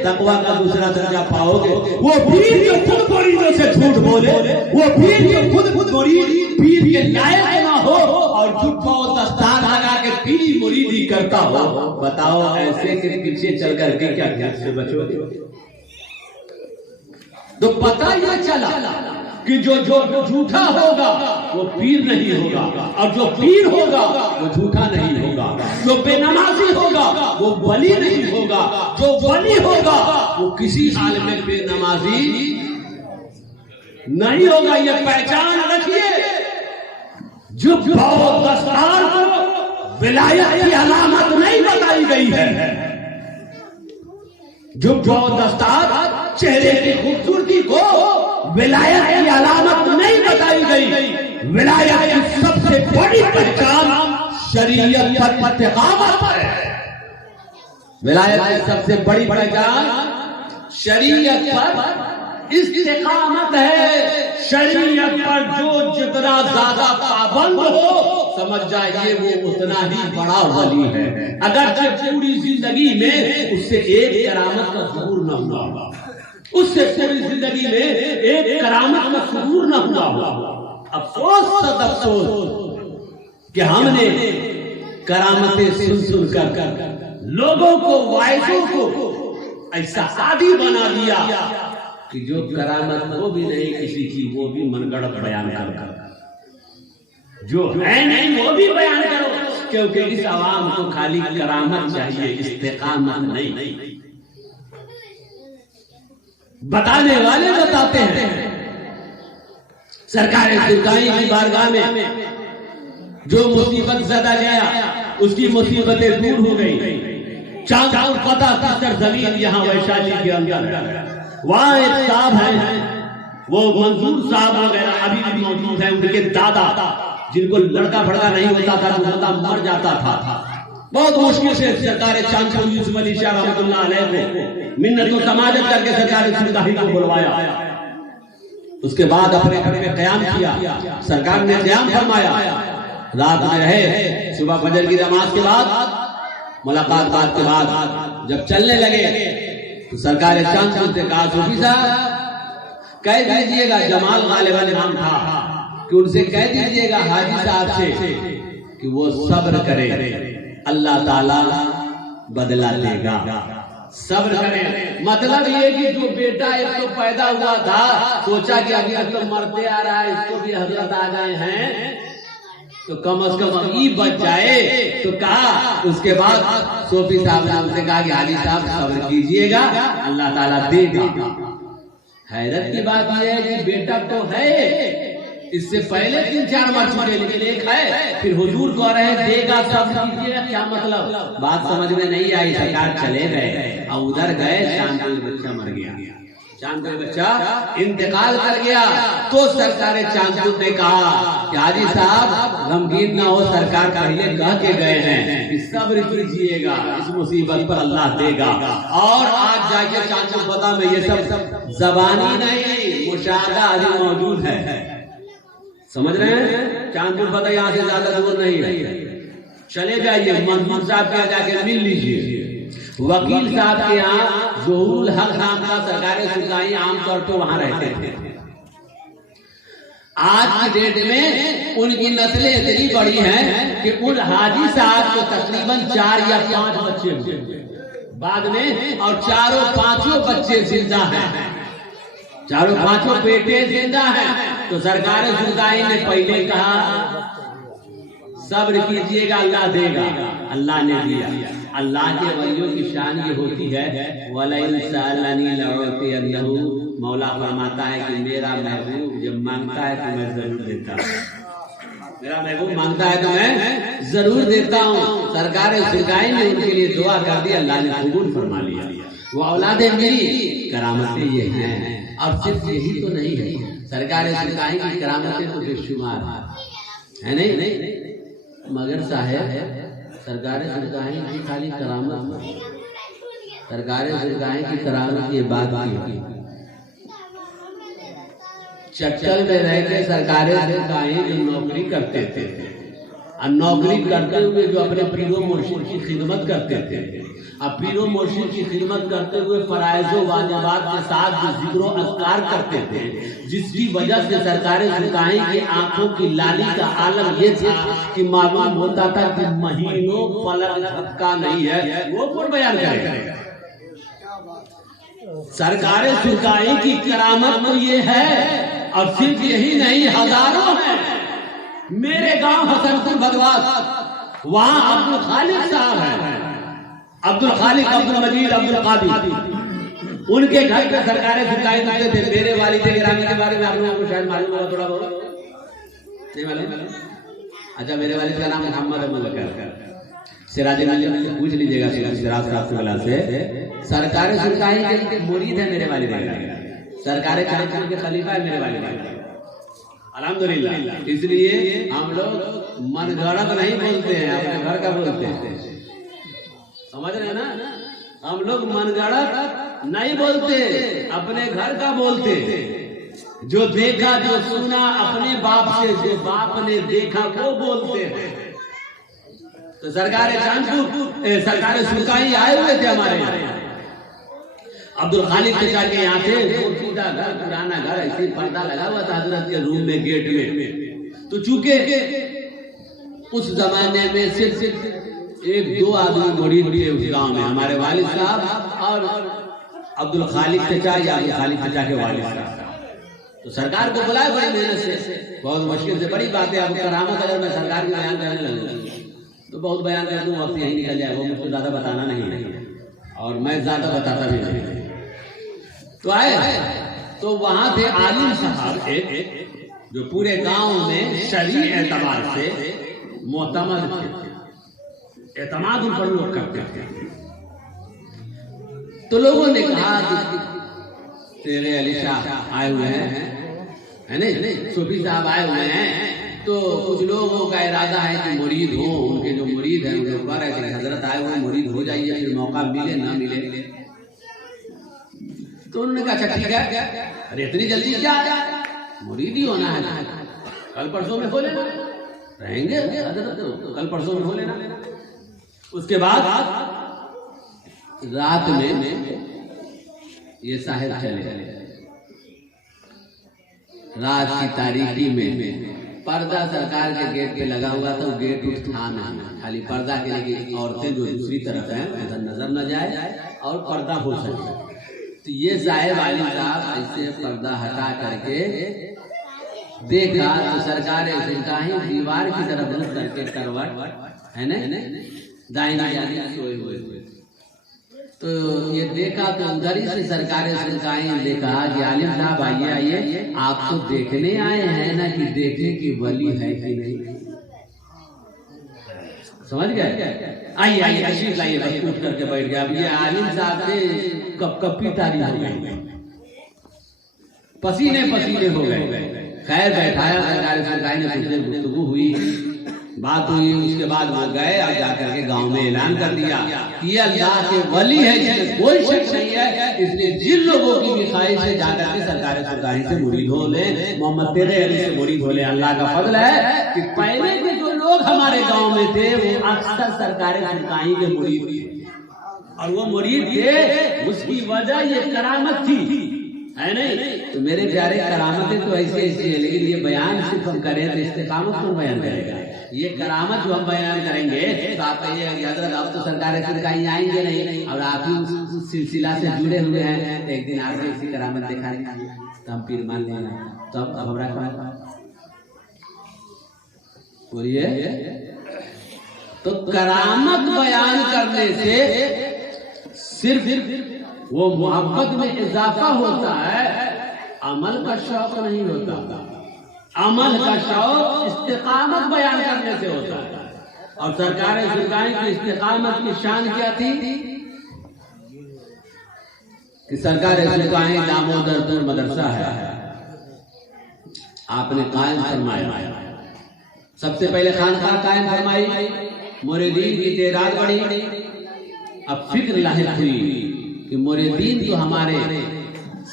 تقویٰ کا دوسرا درجہ پاؤ گے؟ وہ پیر جو خود مریدوں سے جھوٹ بولے، وہ پیر جو خود مرید پیر کے لائق نہ ہو اور جھوٹا دستار لگا کے پیری مریدی کرتا ہو، بتاؤ ایسے کے پیچھے چل کر کے کیا کیا سے بچو گے؟ تو پتہ یہ چلا کہ جو جھوٹا ہوگا وہ پیر نہیں ہوگا، اور جو پیر ہوگا وہ جھوٹا نہیں ہوگا، جو بے نمازی ہوگا وہ ولی نہیں ہوگا، جو ولی ہوگا وہ کسی حال میں بے نمازی نہیں ہوگا. یہ پہچان رکھیے, جو دستار کو ولایت کی علامت نہیں بتائی گئی ہے, جو دستار چہرے کی خوبصورتی کو ولایت کی علامت نہیں بتائی گئی. ولایت کی سب سے بڑی پہچان شریعت پر استقامت ہے. ولایت کی سب سے بڑی پہچان شریعت پر استقامت ہے. شریعت پر جو جتنا زیادہ پابند ہو, سمجھ جائیے وہ اتنا ہی بڑا ولی ہے. اگرچہ پوری زندگی میں اس سے ایک کرامت کا ظہور نہ ہوا, اس سے پوری زندگی میں ایک کرامت کا ظہور نہ ہوا. افسوس صد افسوس کہ ہم نے کرامتیں سن سن کر لوگوں کو, وائزوں کو ایسا عادی بنا دیا کہ جو کرامت وہ بھی نہیں کسی کی, وہ بھی من گڑھ بیان کر, جو ہے نہیں وہ بھی بیان کرو, کیونکہ اس عوام کو خالی کرامت چاہیے, استقامت نہیں. بتانے والے بتاتے ہیں. سرکار سرکاری کی بارگاہ میں جو مصیبت زدہ گیا اس کی مصیبتیں دور ہو گئی. چاند اور پتہ کی سرزمین یہاں ویشالی کے اندر, وہاں ایک صاحب ہیں, وہ منظور صاحب وغیرہ ابھی بھی موجود ہیں. ان کے دادا جن کو لڑکا پھڑکا نہیں ہوتا تھا, وہ ہوتا مر جاتا تھا, بہت مشکل سے سرکار چاند پور یوسف علی شاہ رحمۃ اللہ علیہ کو منت و سماجت کر کے سرکار سرکاری کو بلوایا. اس کے بعد اپنے گھر میں قیام کیا. سرکار نے قیام فرمایا, رات میں رہے. صبح فجر کی نماز کے بعد, ملاقات بات کے بعد جب چلنے لگے تو سرکار چاند پور سے کہا, صوفی صاحب کہہ دیجئے گا, جمال غالباً نام تھا, کہ ان سے کہہ دیجئے گا حاجی صاحب سے کہ وہ صبر کرے, اللہ تعالیٰ بدلہ دے گا. صبر کرے مطلب یہ کہ جو بیٹا ایک تو پیدا ہوا تھا, سوچا کہ ابھی تو مرتے آ رہا ہے, اس کو بھی حضرت آ گئے ہیں تو کم از کم یہ بچ جائے. تو کہا, اس کے بعد صوفی صاحب نے ان سے کہا کہ حاجی صاحب صبر کیجئے گا, اللہ تعالیٰ دے گا. حیرت کی بات یہ ہے کہ بیٹا تو ہے, اس سے پہلے 3-4 مر چکے, لیکن ایک ہے. پھر حضور کو رہے دے گا صبر کیجئے, کیا مطلب؟ بات سمجھ میں نہیں آئی. سرکار چلے گئے اور ادھر گئے, چاند کا بچہ مر گیا. چاند کا بچہ انتقال کر گیا. تو سرکار چاند پور نے کہا کہ حاجی صاحب غمگین نہ ہو, سرکار پہلے کہہ کے گئے ہیں کہ صبر کیجئے گا, اس مصیبت پر اللہ دے گا. اور آج جائیے چاند پور پتہ میں یہ سب زبانی نہیں, مشاہدہ ابھی موجود ہے. سمجھ رہے ہیں؟ چاند پور پتہ یہاں سے زیادہ دور نہیں ہے. چلے جائیے منظور صاحب کے جا کے مل لیجئے. وکیل صاحب کے یہاں ظہور الحق نام کا سرکار سرکاری عام طور پہ وہاں رہتے تھے. آج کی ڈیٹ میں ان کی نسلیں اتنی بڑی ہیں کہ ان حاجی صاحب کو تقریباً 4 یا 5 بچے ہوئے بعد میں, اور 4-5 بچے زندہ ہیں, 4-5 بیٹے زندہ ہیں. تو سرکار سرکاری نے پہلے کہا صبر کیجئے گا, اللہ دے گا. اللہ نے دیا. اللہ کے ولیوں کی شان یہ ہوتی ہے, وَلَئِن سَأَلَنِي لَأُعْطِيَنَّهُ, مولا فرماتا ہے کہ میرا محبوب جب مانگتا ہے تو میں ضرور دیتا ہوں. میرا محبوب مانگتا ہے تو میں ضرور دیتا ہوں. سرکار سرکاری نے ان کے لیے دعا کر دی, اللہ نے قبول فرما لیا. وہ اولاد میری کرامتیں یہ ہیں. اور صرف یہی تو نہیں ہے, سرکار سرکاری کی کرامتیں تو بے شمار ہے نہیں, مگر صاحب سرکار سرکاری کی خالی کرامت, سرکار سرکاری کی کرامت یہ بات کی. چکچل میں رہ کے سرکار سرکاری جو نوکری کرتے تھے, اور نوکری کرتے ہوئے جو اپنے پیر و مرشد کی خدمت کرتے تھے, اب پیر و مرشد کی خدمت کرتے ہوئے فرائض و واجبات کے ساتھ جو ذکر و اذکار کرتے تھے, جس کی وجہ سے سرکار سرکاری کی آنکھوں کی لالی کا عالم یہ تھا کہ معلوم ہوتا تھا کہ مہینوں پلک جھپکا نہیں ہے. وہ پر بیان کرے سرکار سرکاری کی کرامت تو یہ ہے, اور صرف یہی نہیں, ہزاروں ہیں. میرے گاؤں حسن پور بھدواس, وہاں عبد الخالق صاحب ہیں, عبد الخالق, عبد المجید, عبد القادر. ان کے گھر پہ سرکاریں سرکاری کرتے تھے. میرے والد گرامی کے بارے میں آپ لوگوں کو شاید معلوم ہوگا تھوڑا بہت, نہیں معلوم؟ اچھا, میرے والد کا نام محمد احمد بکر, سراج ملک سے پوچھ لیجیے گا سراج صاحب سے. سرکار سرکاری کے مرید ہے میرے والد, سرکار چاند کے خلیفہ ہے میرے والد, الحمدللہ. اس لیے ہم لوگ من گھڑت نہیں بولتے ہیں, اپنے گھر کا بولتے ہیں, سمجھ رہے ہیں نا؟ ہم لوگ من گھڑت نہیں بولتے, اپنے گھر کا بولتے. جو دیکھا جو سنا اپنے باپ سے, جو باپ نے دیکھا وہ بولتے ہیں. تو سرکار چاندپور سرکار سرکاری آئے ہوئے تھے ہمارے یہاں. عبد الخالق چچا کے یہاں تھے, وہ ٹوٹا گھر, پرانا گھر, ایسے پردہ لگا ہوا تھا حضرت کے روم میں, گیٹ میں. تو چونکہ اس زمانے میں صرف ایک دو آدمی مرید تھے اس گاؤں میں, ہمارے والد صاحب اور عبد الخالق چچا یا عبد الخالق چچا کے والد صاحب. تو سرکار کو بلائے بڑی محنت سے, بہت مشکل سے. بڑی بات ہے, اب کرامت اگر میں سرکار کی بیان کرنے لگوں تو بہت بیان کر دوں, وقت یہیں نکل جائے, وہ مجھ کو زیادہ بتانا نہیں ہے اور میں زیادہ بتاتا بھی نہیں. تو آئے تو وہاں تھے عالم صاحب ایک, جو پورے گاؤں میں شرعی اعتبار سے معتمد تھے, اعتماد ان پر لوگ کرتے تھے. تو لوگوں نے کہا کہ تیرے علی شاہ آئے ہوئے ہیں, ہے نہیں, صوفی صاحب آئے ہوئے ہیں, تو کچھ لوگوں کا ارادہ ہے کہ مرید ہوں, ان کے جو مرید ہیں ان کے اوپر ہے کہ حضرت آئے ہوئے مرید ہو جائیے, پھر موقع ملے نہ ملے. تو انہوں نے کہا اچھا ٹھیک ہے, ارے اتنی جلدی کیا, مرید ہی ہونا ہے, کل پرسوں میں ہو لینا, رہیں گے حضرت کل پرسوں میں ہو لینا. اس کے بعد رات میں یہ صاحب چلے, رات کی تاریکی میں پردہ سرکار کے گیٹ پہ لگا ہوا تھا, وہ گیٹ اٹھا نہیں, خالی پردہ کے لیے عورتیں جو دوسری طرف ہیں ادھر نظر نہ جائے اور پردہ ہو سکے. تو یہ صاحب عالم صاحب ایسے پردہ ہٹا کر کے دیکھا تو سرکار سرکاری دیوار کی طرف رخ کر کے کروٹ ہے نا دائیں جانب سوئے ہوئے. تو یہ دیکھا تو ادھر ہی سے سرکار سرکاری نے کہا کہ عالم صاحب آئیے آئیے, آپ تو دیکھنے آئے ہیں نا کہ دیکھیں کہ ولی ہے کہ نہیں, سمجھ گئے؟ آئیے آئیے تشریف لائیے, بس اٹھ کر کے بیٹھ گیا. اب یہ عالم صاحب سے کب کپی تاری ہو گئی, پسینے پسینے ہو گئے. خیر بیٹھایا سرکار سرکاری نے, کچھ دیر گفتگو ہوئی, بات ہوئی. اس کے بعد وہ گئے اور جا کر کے گاؤں میں اعلان کر دیا کہ یہ اللہ کے ولی ہے, جس میں کوئی شک نہیں ہے. اس لیے جن لوگوں کی بھی خواہش ہے جا کر کے سرکار سرکاری سے مرید ہو لیں, محمد تیرے علی سے مرید ہو لیں. اللہ کا فضل ہے کہ پہلے کے جو لوگ ہمارے گاؤں میں تھے وہ اکثر سرکار سرکاری کے مرید تھے, اور وہ مرید تھے اس کی وجہ یہ کرامت تھی, ہے نہیں. تو میرے پیارے کرامتیں تو ایسے ایسے ہیں, لیکن یہ بیان صرف ہم کریں تو استقامت کو بیان کرے گا. یہ کرامت جو ہم بیان کریں گے تو آپ کہیے حضرت آپ تو سرکار سرکاری آئیں گے نہیں, اور آپ ہی اس سلسلہ سے جڑے ہوئے ہیں, ایک دن آپ نے اسی کرامت دکھا دی تو ہم پیر مان لینا. تو اب ہمارا کیا بولیے, تو کرامت بیان کرنے سے صرف وہ محبت میں اضافہ ہوتا ہے, عمل کا شوق نہیں ہوتا. عمل کا شوق استقامت بیان کرنے سے ہوتا ہے. اور سرکار سرکاری کی استقامت کی شان کیا تھی کہ سرکار سرکاری دامودر پور مدرسہ ہے, آپ نے قائم فرمایا. سب سے پہلے خانقاہ قائم فرمائی, مریدین کی تعداد بڑھی. اب فکر لاحق ہوئی کہ مریدین تو ہمارے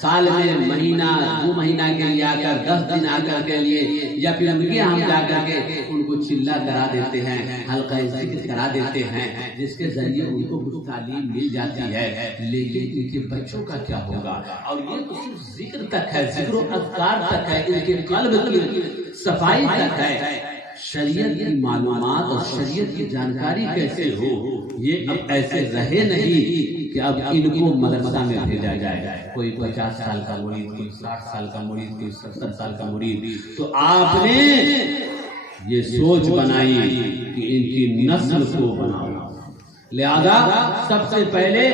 سال میں مہینہ دو مہینہ کے لیے آ کر 10 دن آ کر کے لیے یا پھر ان کے ہم جا کر کے ان کو چلا کرا دیتے ہیں, حلقہ ذکر کرا دیتے ہیں, جس کے ذریعے ان کو کچھ تعلیم مل جاتی ہے. لیکن ان کے بچوں کا کیا ہوگا؟ اور یہ تو صرف ذکر تک ہے, ذکر و اذکار تک ہے, ان کے قلب کی صفائی تک ہے. شریعت کی معلومات اور شریعت کی جانکاری کیسے ہو؟ یہ اب ایسے رہے نہیں کہ اب ان کو مدرسہ میں بھیجا جائے, کوئی 50 سال کا مرید, کوئی 60 سال کا مرید, کوئی 70 سال کا مرید. تو آپ نے یہ سوچ بنائی کہ ان کی نسل کو بناؤ. لہذا سب سے پہلے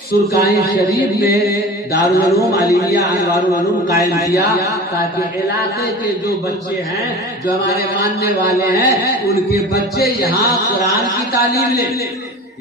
سرکائی شریف میں دارالعلوم علیمیہ انوارالعلوم قائم کیا تاکہ علاقے کے جو بچے ہیں جو ہمارے ماننے والے ہیں ان کے بچے یہاں قرآن کی تعلیم لیں،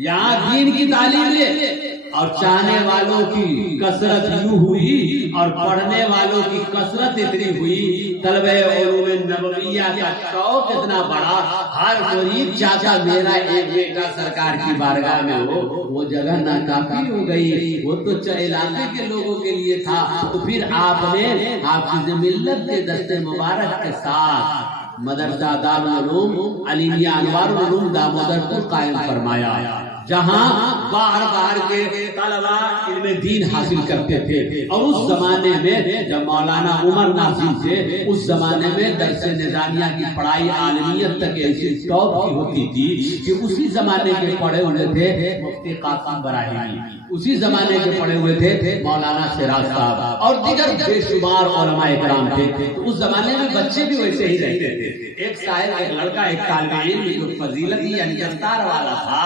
یہاں دین کی تعلیم لیں، اور چاہنے والوں کی کثرت یوں ہوئی اور پڑھنے والوں کی کثرت اتنی ہوئی، طلبہ علوم نبویہ کا شوق اتنا بڑا، ہر مرید چاچا میرا ایک بیٹا سرکار کی بارگاہ میں ہو، وہ جگہ ناکافی ہو گئی، وہ تو علاقے کے لوگوں کے لیے تھا، تو پھر آپ نے حافظ ملت کے دست مبارک کے ساتھ مدرسہ دارالعلوم علیمیہ انوارالعلوم دامودر کو قائم فرمایا، جہاں باہر باہر کے طلباء علم دین حاصل کرتے تھے۔ اور اس زمانے میں جب مولانا عمر ناصر تھے، اس زمانے میں درس نظامیہ کی پڑھائی عالمیت تک ایسی ٹاپ کی ہوتی تھی کہ اسی زمانے کے پڑھے ہوئے تھے مفتی قاسم براہیمی، اسی زمانے کے پڑھے ہوئے تھے مولانا سراج صاحب، اور دیگر بے شمار علماء کرام تھے۔ تو اس زمانے میں بچے بھی ویسے ہی رہتے تھے۔ ایک صاحب، ایک لڑکا، ایک طالب علم جو فضیلتی یعنی دستار والا تھا،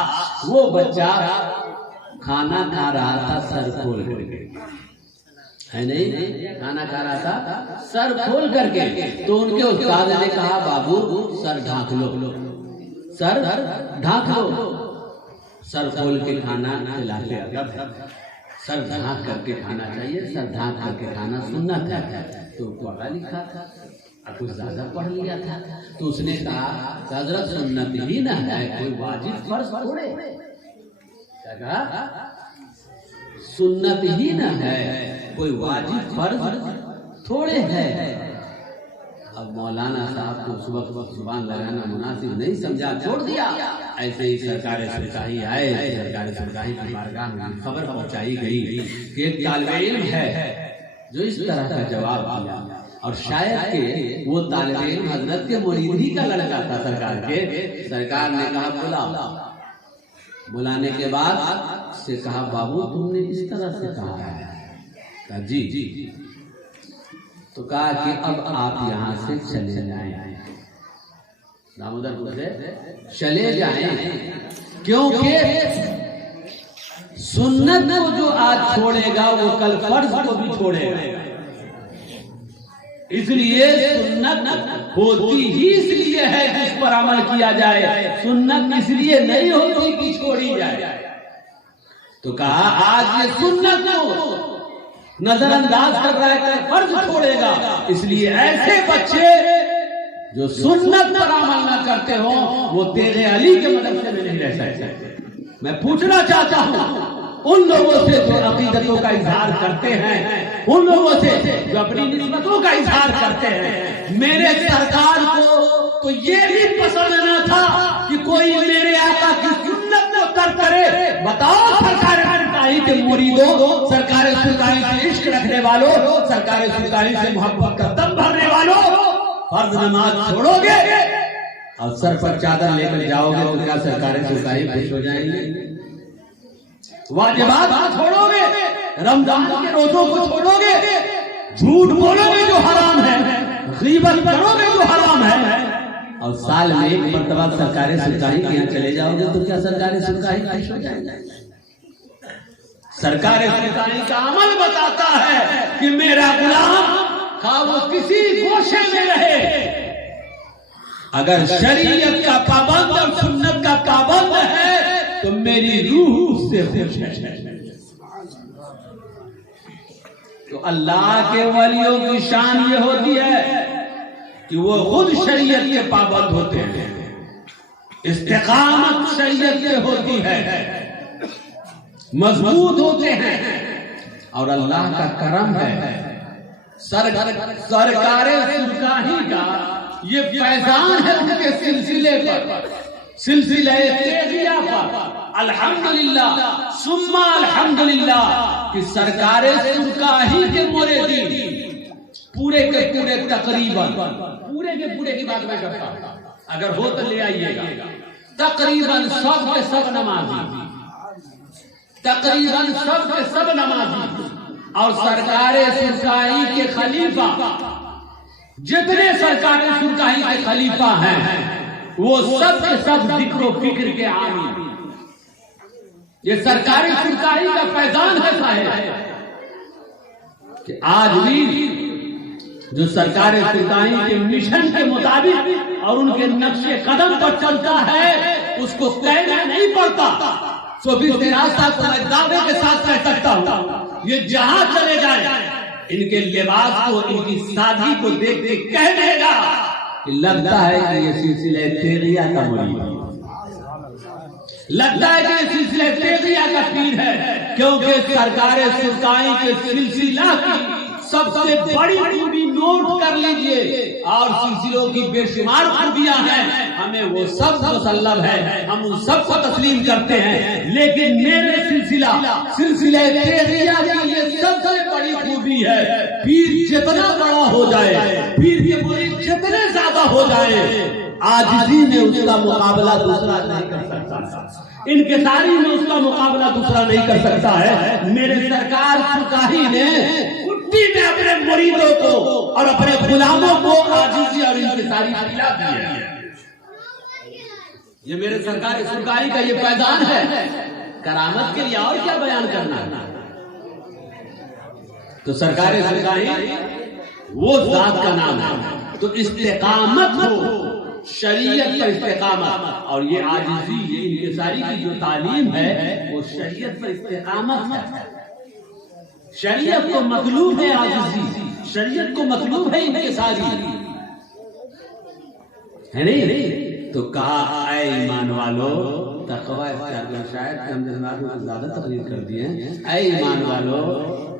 وہ بچہ کھانا کھا رہا تھا سر کھول کر کے، ہے نہیں، کھانا کھا رہا تھا سر کھول کر کے، تو ان کے استاد نے کہا بابو سر ڈھانک لو، سر ڈھانک لو، سر کھول کے کھانا کھلاتے ادب ہے، سر ڈھانک کر کے کھانا چاہیے، سر ڈھانک کر کے کھانا سنت ہے۔ تو پڑھا لکھا تھا، کچھ زیادہ پڑھ لیا تھا، تو اس نے کہا حضرت سنت ہی نہ ہے، کوئی واجب فرض تھوڑے، کیا کہا؟ سنت ہی نہ ہے، کوئی واجب فرض تھوڑے ہے۔ اب مولانا صاحب کو اس وقت زبان لگانا مناسب نہیں سمجھا، چھوڑ دیا۔ ایسے ہی سرکار سرکاری آئے، سرکار سرکاری کی بارگاہ میں خبر پہنچائی گئی کہ ایک طالب علم ہے جو اس طرح کا جواب دیا، اور شاید کہ وہ طالب علم حضرت کے مرید ہی کا لڑکا تھا سرکار کے۔ سرکار نے کہا بلا، بلانے کے بعد سے کہا بابو تم نے اس طرح سے کہا ہے؟ کہا جی۔ تو کہا کہ اب آپ یہاں سے چلے جائیں، دامودر پور سے چلے جائیں، کیونکہ سنت کو جو آج چھوڑے گا وہ کل فرض کو بھی چھوڑے گا، اس لیے سنت ہوتی ہی اس لیے ہے کہ اس پر عمل کیا جائے، سنت اس لیے نہیں ہوتی کہ چھوڑی جائے۔ تو کہا آج یہ سنت کو نظر انداز کر رہا ہے کہ فرض چھوڑے گا، اس لیے ایسے بچے جو سنت پر عمل نہ کرتے ہوں وہ تیغ علی کے مدرسے میں نہیں رہ سکتے۔ میں پوچھنا چاہتا ہوں ان لوگوں سے جو عقیدتوں کا اظہار کرتے ہیں، ان لوگوں سے جو اپنی نسبتوں کا اظہار کرتے ہیں، میرے سرکار کو تو یہ بھی پسند نہ تھا کہ کوئی میرے آقا کی سنت کو ترک کرے۔ بتاؤ سرکار سرکاری کے مریدوں، سرکار سرکاری سے عشق رکھنے والوں، سرکار سرکاری سے محبت کا دم بھرنے والوں، فرض نماز چھوڑو گے اور سر پر چادر لے کر جاؤ گے تو کیا سرکار سرکاری خوش ہو جائیں گے؟ واجبات چھوڑو گے، رمضان کے روزوں کو چھوڑو گے، جھوٹ بولو گے جو حرام ہے، غیبت کرو گے جو حرام ہے، اور سال میں ایک مرتبہ سرکار سرکاری کے یہاں چلے جاؤ گے تو کیا سرکار سرکاری خوش ہو جائیں گے؟ سرکار سرکاری کا عمل بتاتا ہے کہ میرا غلام خواہ وہ کسی گوشے میں رہے، اگر شریعت کا پابند اور سنت کا پابند ہے تو میری روح اس سے خوش ہے۔ تو اللہ کے ولیوں کی شان یہ ہوتی ہے کہ وہ خود شریعت کے پابند ہوتے ہیں، استقامت شریعت سے ہوتی ہے، مضبوط ہوتے ہیں، اور اللہ کا کرم ہے، سرکار سرکاری کا یہ فیضان ہے ان کے سلسلے پر، سلسلہ تیغیہ پر، الحمدللہ ثم الحمدللہ کہ سرکار سرکاری کے مریدین پورے کے پورے تقریباً، پورے کے پورے کی بات میں کرتا ہوں، اگر ہو تو لے آئیے گا، تقریباً سب کے سب نمازی، تقریباً سب کے سب نمازی، اور سرکار سرکاری کے خلیفہ، جتنے سرکار سرکاری کے خلیفہ ہیں وہ سب کے سب ذکر و فکر کے عامل، یہ سرکاری سرکاری کا فیضان ہے صاحب کہ آج بھی جو سرکار سرکاری کے مشن کے مطابق اور ان کے نقش قدم پر چلتا ہے اس کو کہنا نہیں پڑتا. صوفی راستہ کو میں دعوے کے ساتھ کہہ سکتا ہوں یہ جہاں چلے جائیں ان کے لباس کو ان کی سادگی کو دیکھ کے کہہ دے گا کہ لگتا ہے کہ یہ سلسلہ تیغیہ کا مرید ہے, لگتا ہے کہ یہ سلسلہ تیغیہ کا پیر ہے, کیونکہ سرکار سرکاری کے سلسلہ کی سب سے بڑی خوبی نوٹ کر لیجئے اور سلسلوں کی بے شمار خوبیاں ہیں, ہمیں وہ سب مسلم ہے, ہم ان سب کو تسلیم کرتے ہیں, لیکن میرے سلسلہ تیغیہ کی یہ سب سے بڑی خوبی ہے پیر جتنا بڑا ہو جائے, پیر کے مرید جتنے زیادہ ہو جائے, عاجزی میں اس کا مقابلہ دوسرا نہیں کر سکتا, انکساری میں اس کا مقابلہ دوسرا نہیں کر سکتا ہے. میرے سرکار سرکاری نے میں اپنے مریدوں کو اور اپنے غلاموں کو عاجزی اور انکساری دلا دی ہے. یہ میرے سرکار سرکاری کا یہ فیضان ہے. کرامت کے لیے اور کیا بیان کرنا ہے. تو سرکار سرکاری وہ ذات کا نام ہے. تو استقامت ہو, شریعت پر استقامت, اور یہ عاجزی یہ انکساری کی جو تعلیم ہے وہ شریعت پر استقامت ہے. شریعت کو مطلوب ہے عاجزی, شریعت کو مطلوب ہے انکساری, ہے نہیں؟ تو کہا اے ایمان والو, تقوی اختیار کرو. شاید ہم جناب کو زیادہ تقریر کر دیے ہیں. اے ایمان والو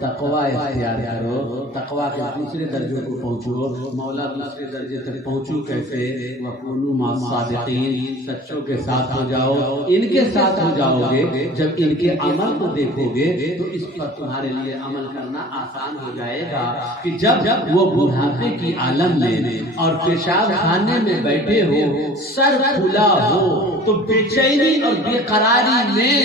تقوی اختیار کرو, تقوی کے دوسرے درجے کو پہنچو. مولا دوسرے درجے تک پہنچو کیسے؟ وَكُونُوا مَعَ الصَّادِقِينَ, سچوں کے ساتھ ہو جاؤ. ان کے ساتھ ہو جاؤ گے جب ان کے عمل کو دیکھو گے تو اس پر تمہارے لیے عمل کرنا آسان ہو جائے گا. کہ جب وہ بڑھاپے کی عالم میں اور پیشاب خانے میں بیٹھے ہو, سر کھلا ہو, تو بے چینی اور بے قراری میں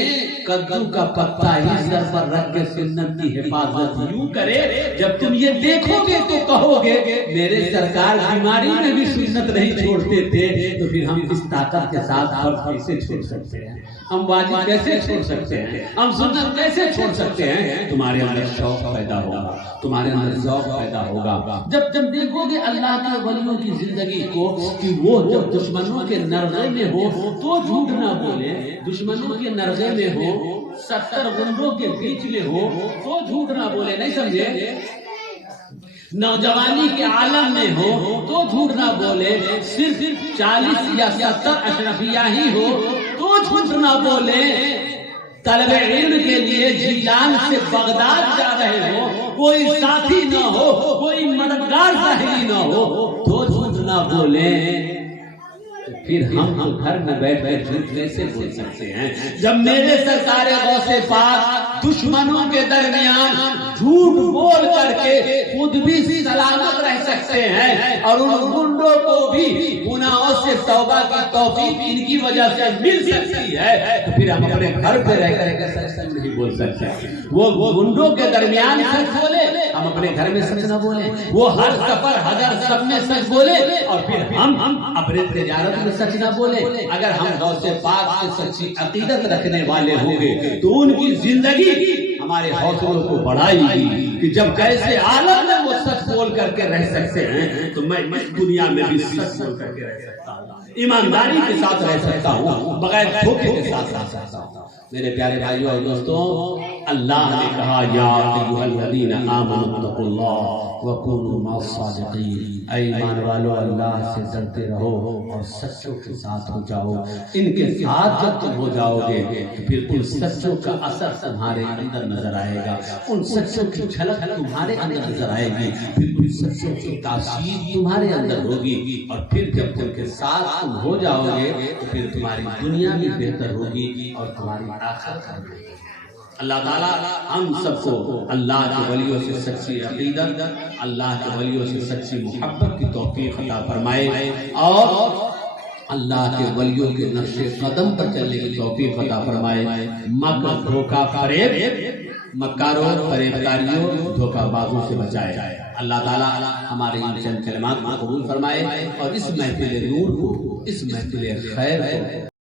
کدو کا پتا ہی سر پر رکھ کے سنت کی حفاظت یوں کرے. جب تم یہ دیکھو گے تو کہو گے میرے سرکار بیماری میں بھی سنت نہیں چھوڑتے تھے, تو پھر ہم اس طاقت کے ساتھ فرض کیسے چھوڑ سکتے ہیں, ہم واجب کیسے چھوڑ سکتے ہیں, ہم سنت کیسے چھوڑ سکتے ہیں. تمہارے اندر شوق پیدا ہوگا, تمہارے اندر ذوق پیدا ہوگا جب دیکھو گے اللہ کے ولیوں کی زندگی کو کہ وہ جب دشمنوں کے نرغے میں ہو تو جھوٹ نہ بولے, دشمنوں کے نرغے میں ہو, 70 غنڈوں کے بیچ میں ہو تو جھوٹ نہ بولے. نہیں سمجھے؟ نوجوانی کے عالم میں ہو تو جھوٹ نہ بولے, صرف 40 یا 70 اشرفیہ ہی ہو تو جھوٹ نہ بولے. طلب علم کے لیے جیلان سے بغداد جا رہے ہو, کوئی ساتھی نہ ہو, کوئی مددگار ظاہری نہ ہو تو جھوٹ نہ بولے. پھر ہم گھر میں بیٹھ کر جھوٹ کیسے بول سکتے ہیں جب میرے سرکار غوث پاک دشمنوں کے درمیان جھوٹ بول کر کے خود بھی سلامت رہ سکتے ہیں اور ان گنڈوں کو بھی گناہوں سے توبہ کی توفیق ان کی وجہ سے مل سکتی ہے. تو پھر ہم اپنے گھر پہ رہ کر سچ نہیں بول سکتے. وہ گنڈوں کے درمیان سچ بولے, ہم اپنے گھر میں سچ نہ بولیں. وہ ہر سفر حضر سب میں سچ بولے اور پھر ہم اپنے تجارت میں سچ نہ بولے. اگر ہم غوث پاک سے سچی عقیدت رکھنے والے ہوں گے تو ان کی زندگی ہمارے حوصلوں کو بڑھائے گی کہ جب کیسے عالم میں وہ سچ بول کر کے رہ سکتے ہیں تو میں اس دنیا میں بھی سچ بول کر کے رہ سکتا ہوں, ایمانداری کے ساتھ رہ سکتا ہوں, بغیر دھوکے کے ساتھ رہ سکتا ہوں. میرے پیارے بھائیوں اور دوستوں, اللہ نے کہا یا ایھا الذین آمنوا اتقوا اللہ وکونوا مع الصادقین, اے ایمان والو اللہ سے ڈرتے رہو اور سچوں کے ساتھ ہو جاؤ. ان کے ساتھ جب تم ہو جاؤ گے تو پھر ان سچوں کا اثر تمہارے اندر نظر آئے گا, ان سچوں کی جھلک تمہارے اندر نظر آئے گی, پھر ان سچوں کی تاثیر تمہارے اندر ہوگی, اور پھر جب ان کے ساتھ تم ہو جاؤ گے تو پھر تمہاری دنیا بھی بہتر ہوگی اور تمہاری آخرت بھی. اللہ تعالیٰ ہم سب کو اللہ کے ولیوں سے سچی عقیدت, اللہ کے ولیوں سے سچی محبت کی توفیق عطا فرمائے اور اللہ کے ولیوں کے نقش قدم پر چلنے کی توفیق عطا فرمائے. مکر دھوکہ فریب, مکاروں فریبکاریوں دھوکہ بازوں سے بچائے. اللہ تعالیٰ ہمارے ان چند کلمات کو قبول فرمائے اور اس محفل نور کو, اس محفل خیر کو